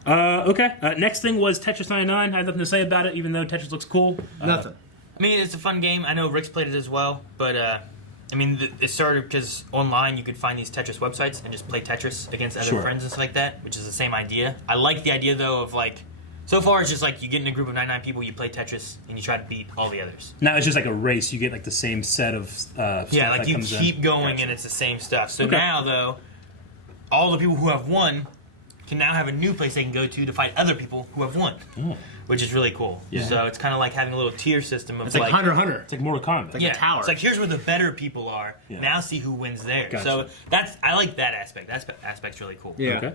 Okay. Next thing was Tetris 99. I have nothing to say about it, even though Tetris looks cool. Nothing. I mean, it's a fun game. I know Rick's played it as well, but I mean, it started because online you could find these Tetris websites and just play Tetris against other friends and stuff like that, which is the same idea. I like the idea though of like, so far it's just like you get in a group of 99 people, you play Tetris, and you try to beat all the others. Now it's just like a race. You get like the same set of stuff. Yeah, like that you comes keep in. going and it's the same stuff. So now though, all the people who have won can now have a new place they can go to fight other people who have won, which is really cool. Yeah. So it's kind of like having a little tier system of It's like Hunter x Hunter. It's like Mortal Kombat. It's like a tower. It's like here's where the better people are. Yeah. Now see who wins there. Gotcha. So I like that aspect. That aspect's really cool. Yeah. Okay.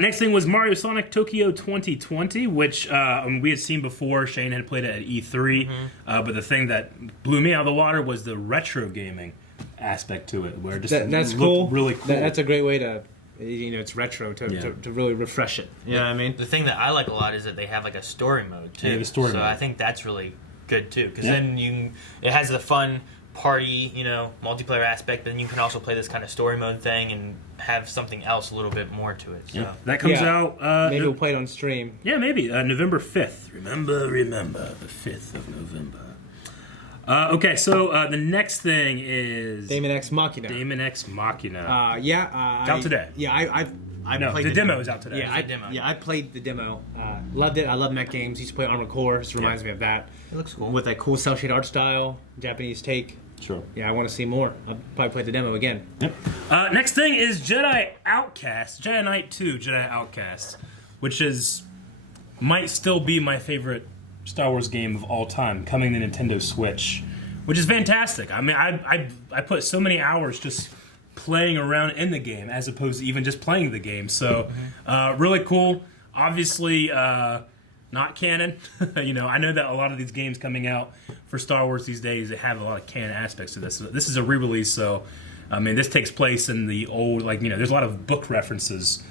Next thing was Mario Sonic Tokyo 2020, which we had seen before. Shane had played it at E3, but the thing that blew me out of the water was the retro gaming aspect to it, where just that's looked cool. really cool. That's a great way to, it's retro to really refresh it. You know what I mean? The thing that I like a lot is that they have like a story mode too. Yeah, the story so mode. I think that's really good too, because then it has the fun party, multiplayer aspect, but then you can also play this kind of story mode thing and have something else a little bit more to it. So. That comes out. Maybe we'll play it on stream. Yeah, maybe November 5th. Remember the 5th of November. Okay, so the next thing is Daemon X Machina. Daemon X Machina. It's out today. Yeah, I No, played the demo is out today. Yeah, I played the demo. Loved it. I love mech games. Used to play encore. This reminds me of that. It looks cool. With that cool cel shade art style, Japanese take. Sure. Yeah, I want to see more. I'll probably play the demo again. Yep. Next thing is Jedi Outcast. Jedi Knight 2, Jedi Outcast, which might still be my favorite Star Wars game of all time, coming to Nintendo Switch, which is fantastic. I mean, I put so many hours just playing around in the game as opposed to even just playing the game. So, really cool. Obviously, not canon. I know that a lot of these games coming out for Star Wars these days, they have a lot of canon aspects to this. This is a re-release, so I mean, this takes place in the old, there's a lot of book references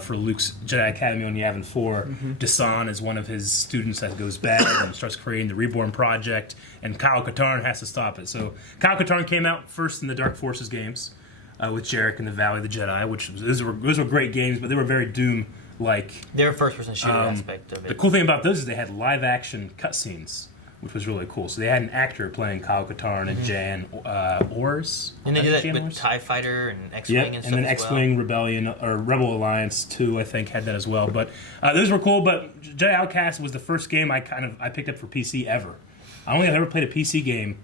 for Luke's Jedi Academy on Yavin 4. Dasan is one of his students that goes bad and starts creating the Reborn Project, and Kyle Katarn has to stop it. So Kyle Katarn came out first in the Dark Forces games with Jarek and the Valley of the Jedi, which those were great games, but they were very Doom-like. Their first-person shooter aspect of it. The cool thing about those is they had live-action cutscenes, which was really cool. So they had an actor playing Kyle Katarn and Jan Ors. And they did that with TIE Fighter and X-Wing and stuff then as X-Wing Rebellion, or Rebel Alliance 2, I think, had that as well. But those were cool, but Jedi Outcast was the first game I picked up for PC ever. I don't think I've ever played a PC game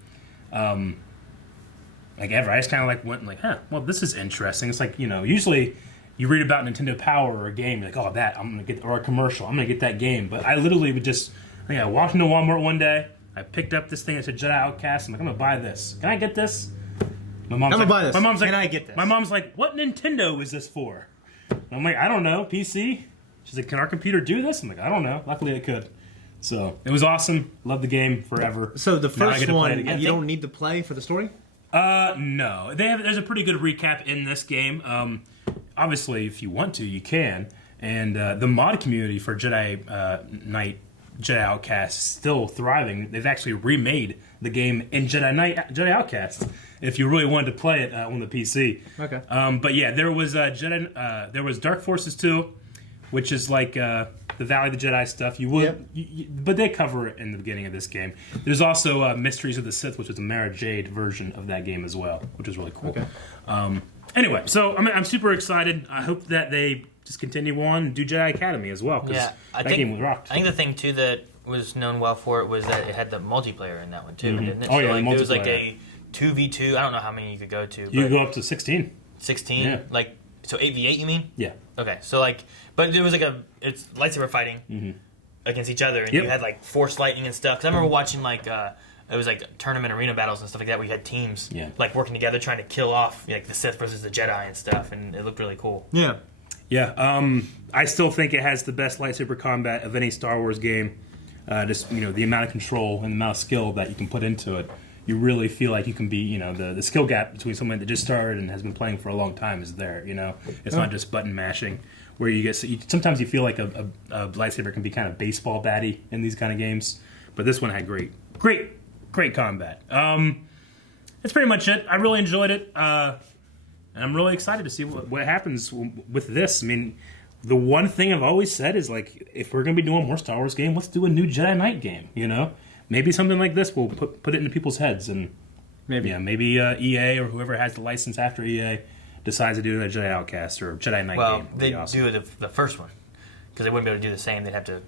ever. I just kind of went well, this is interesting. It's usually you read about Nintendo Power or a game, you're like, oh, that, I'm going to get, or a commercial, I'm going to get that game. But I literally would just, I walked into Walmart one day, I picked up this thing that said Jedi Outcast, I'm like, I'm going to buy this. Can I get this? My mom's I'm going to buy this. My mom's like, can I get this? My mom's like, what Nintendo is this for? I'm like, I don't know, PC? She's like, can our computer do this? I'm like, I don't know. Luckily it could. So, it was awesome. Loved the game forever. So the Now I get first to play one, it again. you don't need to play for the story? No. There's a pretty good recap in this game. Obviously, if you want to, you can. And the mod community for Jedi Knight, Jedi Outcast is still thriving. They've actually remade the game in Jedi Outcast, if you really wanted to play it on the PC. Okay. But yeah, there was there was Dark Forces 2, which is like the Valley of the Jedi stuff. But they cover it in the beginning of this game. There's also Mysteries of the Sith, which is a mirage version of that game as well, which is really cool. Okay. Anyway, so I'm super excited. I hope that they just continue on and do Jedi Academy as well, because that game was rocked. I think the thing too that was known well for it was that it had the multiplayer in that one too, didn't it? Oh, yeah, so, the there was multiplayer. a 2v2. I don't know how many you could go to. You could go up to 16. 16? Yeah. So 8v8, you mean? Yeah. Okay, so but it was it's lightsaber fighting against each other, and you had force lightning and stuff. Because I remember watching it was tournament arena battles and stuff like that. We had teams working together trying to kill off the Sith versus the Jedi and stuff, and it looked really cool. Yeah. Yeah. I still think it has the best lightsaber combat of any Star Wars game. Just the amount of control and the amount of skill that you can put into it. You really feel like you can be, the skill gap between someone that just started and has been playing for a long time is there. It's not just button mashing. Where sometimes you feel like a lightsaber can be kind of baseball batty in these kind of games, but this one had great combat. That's pretty much it. I really enjoyed it, and I'm really excited to see what happens with this. I mean, the one thing I've always said is if we're going to be doing more Star Wars game, let's do a new Jedi Knight game. Maybe something like this will put it into people's heads, and maybe EA or whoever has the license after EA decides to do a Jedi Outcast or Jedi Knight game. Well, they do the first one because they wouldn't be able to do the same. They'd have to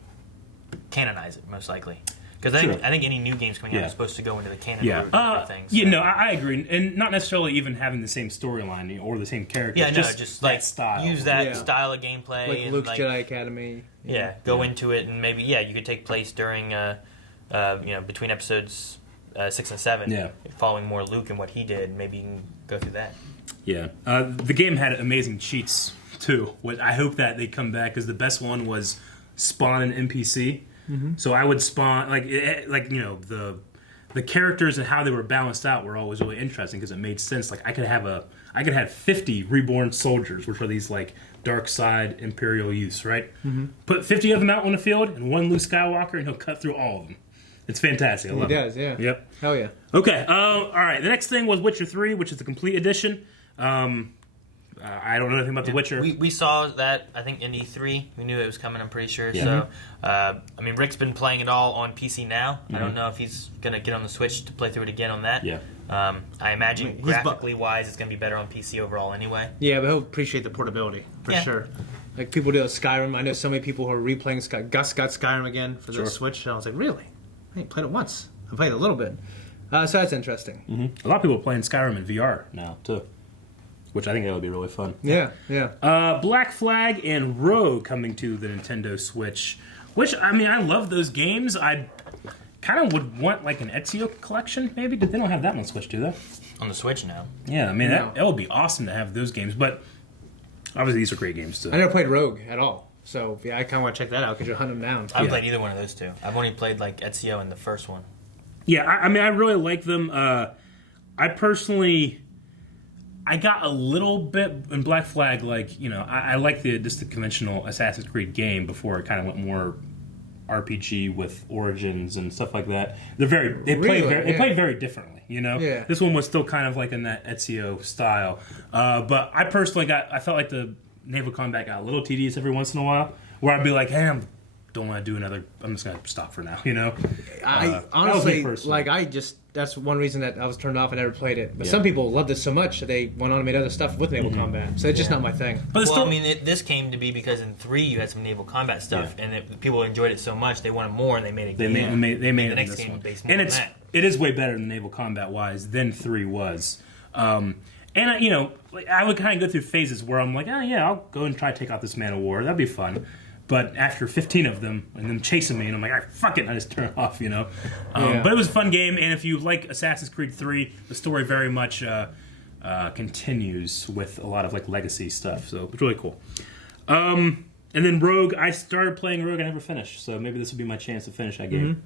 canonize it most likely. Because I think any new games coming out are supposed to go into the canon of everything. So. Yeah, no, I agree, and not necessarily even having the same storyline or the same characters. Yeah, just like style. Use that style of gameplay. Like and Luke's Jedi Academy. Yeah, go into it, and maybe you could take place during between episodes 6 and 7. Following more Luke and what he did. Maybe you can go through that. Yeah, the game had amazing cheats too. I hope that they come back because the best one was spawn an NPC. So I would spawn the characters and how they were balanced out were always really interesting because it made sense. Like I could have 50 reborn soldiers, which are these like dark side Imperial youths, right? Put 50 of them out on the field and one Luke Skywalker, and he'll cut through all of them. It's fantastic. I love it. He does, yeah. Yep. Hell yeah. Okay. All right. The next thing was Witcher 3, which is the complete edition. I don't know anything about The Witcher. We saw that, I think, in E3. We knew it was coming, I'm pretty sure. So, Rick's been playing it all on PC now. I don't know if he's going to get on the Switch to play through it again on that. Yeah. I imagine graphically-wise, it's going to be better on PC overall anyway. Yeah, but he'll appreciate the portability, for sure. Like, people do Skyrim. I know so many people who are replaying Gus got Skyrim again for the Switch, and I was like, really? I ain't played it once. I played it a little bit. So that's interesting. A lot of people are playing Skyrim in VR now, too. Which I think that would be really fun. Yeah. Black Flag and Rogue coming to the Nintendo Switch. Which, I love those games. I kind of would want like an Ezio collection, maybe. They don't have that on Switch, do they? On the Switch now. Yeah, that would be awesome to have those games. But obviously these are great games, too. I never played Rogue at all. So, I kind of want to check that out because you're hunting them down. I haven't played either one of those two. I've only played like Ezio in the first one. Yeah, I really like them. I personally... I got a little bit in Black Flag, I like the conventional Assassin's Creed game before it kind of went more RPG with Origins and stuff like that. They played very differently, Yeah. This one was still kind of like in that Ezio style. But I personally I felt like the naval combat got a little tedious every once in a while, where I'd be like, hey, I don't want to do another. I'm just gonna stop for now, I honestly that's one reason that I was turned off and never played it. But some people loved it so much that they went on and made other stuff with naval combat. So it's just not my thing. But this came to be because in 3 you had some naval combat stuff, and people enjoyed it so much they wanted more, and they made a game. They made the next this game one. based more And on that. It is way better than naval combat wise than 3 was. And I would kind of go through phases where I'm like, I'll go and try to take out this man of war. That'd be fun. But after 15 of them, and them chasing me, and I'm like, fuck it, and I just turn it off, But it was a fun game, and if you like Assassin's Creed 3, the story very much continues with a lot of legacy stuff, so it's really cool. And then Rogue, I started playing Rogue, I never finished, so maybe this will be my chance to finish that game.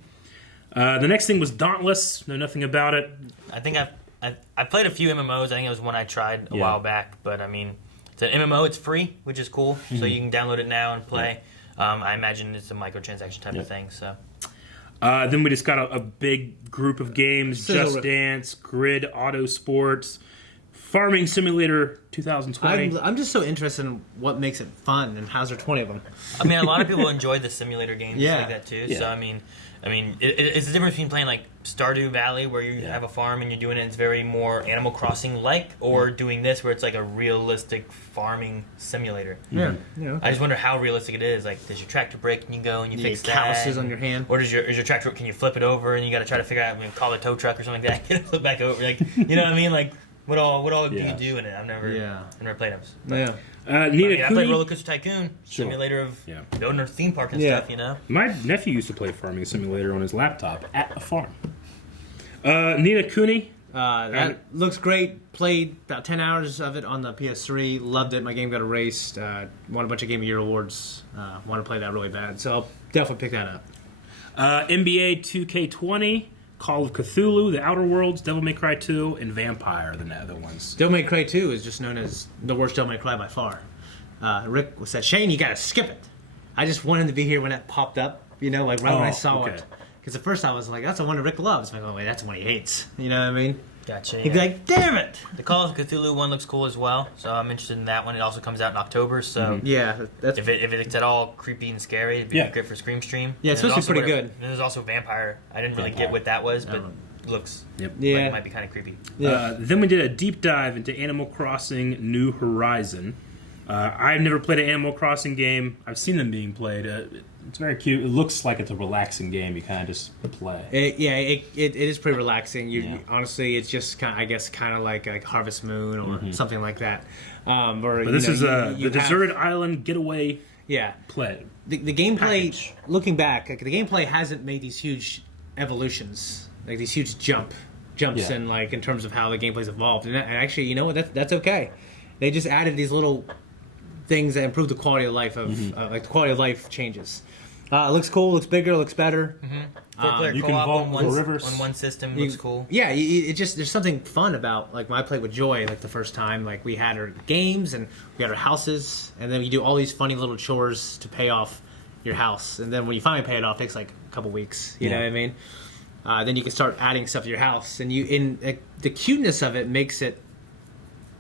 The next thing was Dauntless, know nothing about it. I think I played a few MMOs. I think it was one I tried a while back, but it's an MMO. It's free, which is cool, so you can download it now and play. I imagine it's a microtransaction type of thing. So then we just got a big group of games: Just Dance, Grid, Autosport, Farming Simulator 2020. I'm just so interested in what makes it fun, and how's there 20 of them? A lot of people enjoy the simulator games like that too. Yeah. So it's the difference between playing like Stardew Valley, where you have a farm and you're doing it. It's very more Animal Crossing like, or doing this where it's like a realistic farming simulator. Yeah. I just wonder how realistic it is. Like, does your tractor break and you go and you fix that? Calluses on your hand. Or is your tractor? Can you flip it over and you got to try to figure out? Call a tow truck or something like that. Get it flip back over. Like, you know what I mean? Like, what all do you do in it? I've never played them. Yeah. I played Roller Coaster Tycoon, simulator of going to a theme park and stuff. My nephew used to play Farming Simulator on his laptop at a farm. Nina Kuni. That looks great. Played about 10 hours of it on the PS3. Loved it. My game got erased. Won a bunch of Game of the Year awards. Want to play that really bad. So I'll definitely pick that up. NBA 2K20. Call of Cthulhu, The Outer Worlds, Devil May Cry 2, and Vampire, the other ones. Devil May Cry 2 is just known as the worst Devil May Cry by far. Rick said, Shane, you gotta skip it. I just wanted to be here when that popped up, when I saw it. Because at first I was like, that's the one that Rick loves. I'm like, oh wait, that's the one he hates. You know what I mean? Gotcha. He'd be like, damn it! The Call of Cthulhu one looks cool as well, so I'm interested in that one. It also comes out in October, so if it's at all creepy and scary, it'd be great for Scream Stream. Yeah, it's supposed to be pretty good. And there's also Vampire. I didn't really get what that was, but looks like it might be kind of creepy. Then we did a deep dive into Animal Crossing New Horizon. I've never played an Animal Crossing game. I've seen them being played. It's very cute. It looks like it's a relaxing game. You kind of just play. It is pretty relaxing. Honestly, it's just kind of like Harvest Moon or something like that. But this is the deserted island getaway. Yeah, play. The gameplay. Looking back, the gameplay hasn't made these huge evolutions, like these huge jumps in in terms of how the gameplay's evolved. And actually, you know what? That's okay. They just added these little things that improve the quality of life of the quality of life changes. It looks cool, looks bigger, looks better. You can vault on one system. Looks cool. Yeah, it just there's something fun about when I played with Joy the first time. We had our games and we had our houses, and then you do all these funny little chores to pay off your house, and then when you finally pay it off, it takes a couple weeks. You know what I mean? Then you can start adding stuff to your house, and the cuteness of it makes it.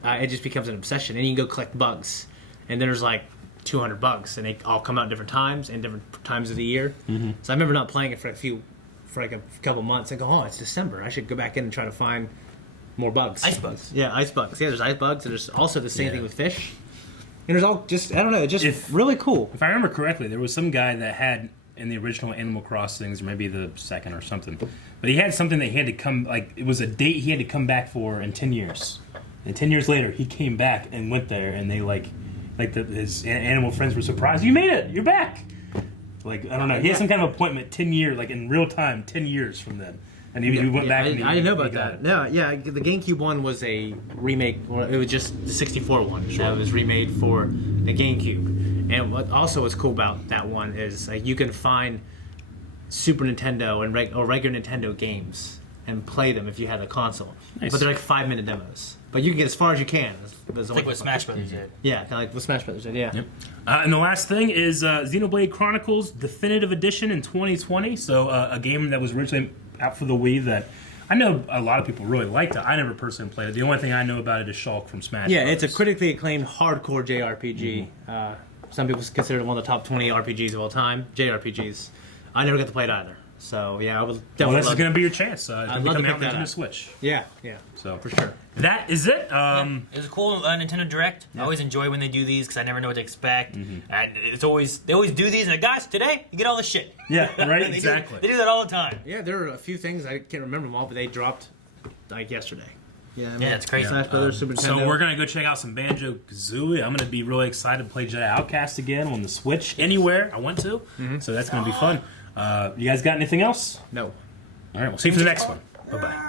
It just becomes an obsession, and you can go collect bugs, and then there's 200 bugs, and they all come out at different times and different times of the year. So I remember not playing it for a couple months and go, oh, it's December. I should go back in and try to find more bugs. Ice bugs. Yeah, ice bugs. Yeah, there's ice bugs, and there's also the same thing with fish. And there's all just, I don't know, just really cool. If I remember correctly, there was some guy that had, in the original Animal Crossings, or maybe the second or something, but he had something that he had to come, it was a date he had to come back for in 10 years. And 10 years later, he came back and went there, and they, his animal friends were surprised. You made it! You're back! I don't know. He had some kind of appointment 10 years, in real time, 10 years from then. And he went back and I didn't know about that. No, yeah, the GameCube one was a remake. Well, it was just the 64 one that was remade for the GameCube. And what also is cool about that one is you can find Super Nintendo and or regular Nintendo games and play them if you had a console. Nice. But they're 5-minute demos. But you can get as far as you can. Like what Smash Brothers did. Yeah, kind of like what Smash Brothers did, yeah. Yep. And the last thing is Xenoblade Chronicles Definitive Edition in 2020. So a game that was originally out for the Wii that I know a lot of people really liked it. I never personally played it. The only thing I know about it is Shulk from Smash Brothers. It's a critically acclaimed hardcore JRPG. Some people consider it one of the top 20 RPGs of all time, JRPGs. I never got to play it either. So, yeah, I would definitely Well, this is going to be your chance. It's love to coming pick out that on up. Switch. Yeah, So, for sure. That is it. It was a cool Nintendo Direct. I always enjoy when they do these because I never know what to expect. And they always do these and guys, today you get all the shit. Yeah, right, they exactly. They do that all the time. Yeah, there are a few things, I can't remember them all, but they dropped yesterday. Yeah, it's crazy. Smash Brothers, Super Nintendo. So we're going to go check out some Banjo-Kazooie. I'm going to be really excited to play Jedi Outcast again on the Switch anywhere I want to. So that's going to be fun. You guys got anything else? No. All right, we'll see you for the next one. Bye-bye.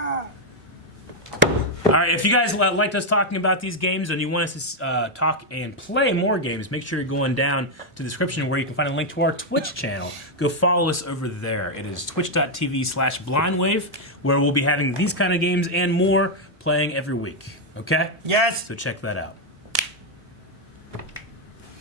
All right, if you guys liked us talking about these games and you want us to talk and play more games, make sure you're going down to the description where you can find a link to our Twitch channel. Go follow us over there. It is twitch.tv/blindwave, where we'll be having these kind of games and more playing every week. Okay? Yes! So check that out.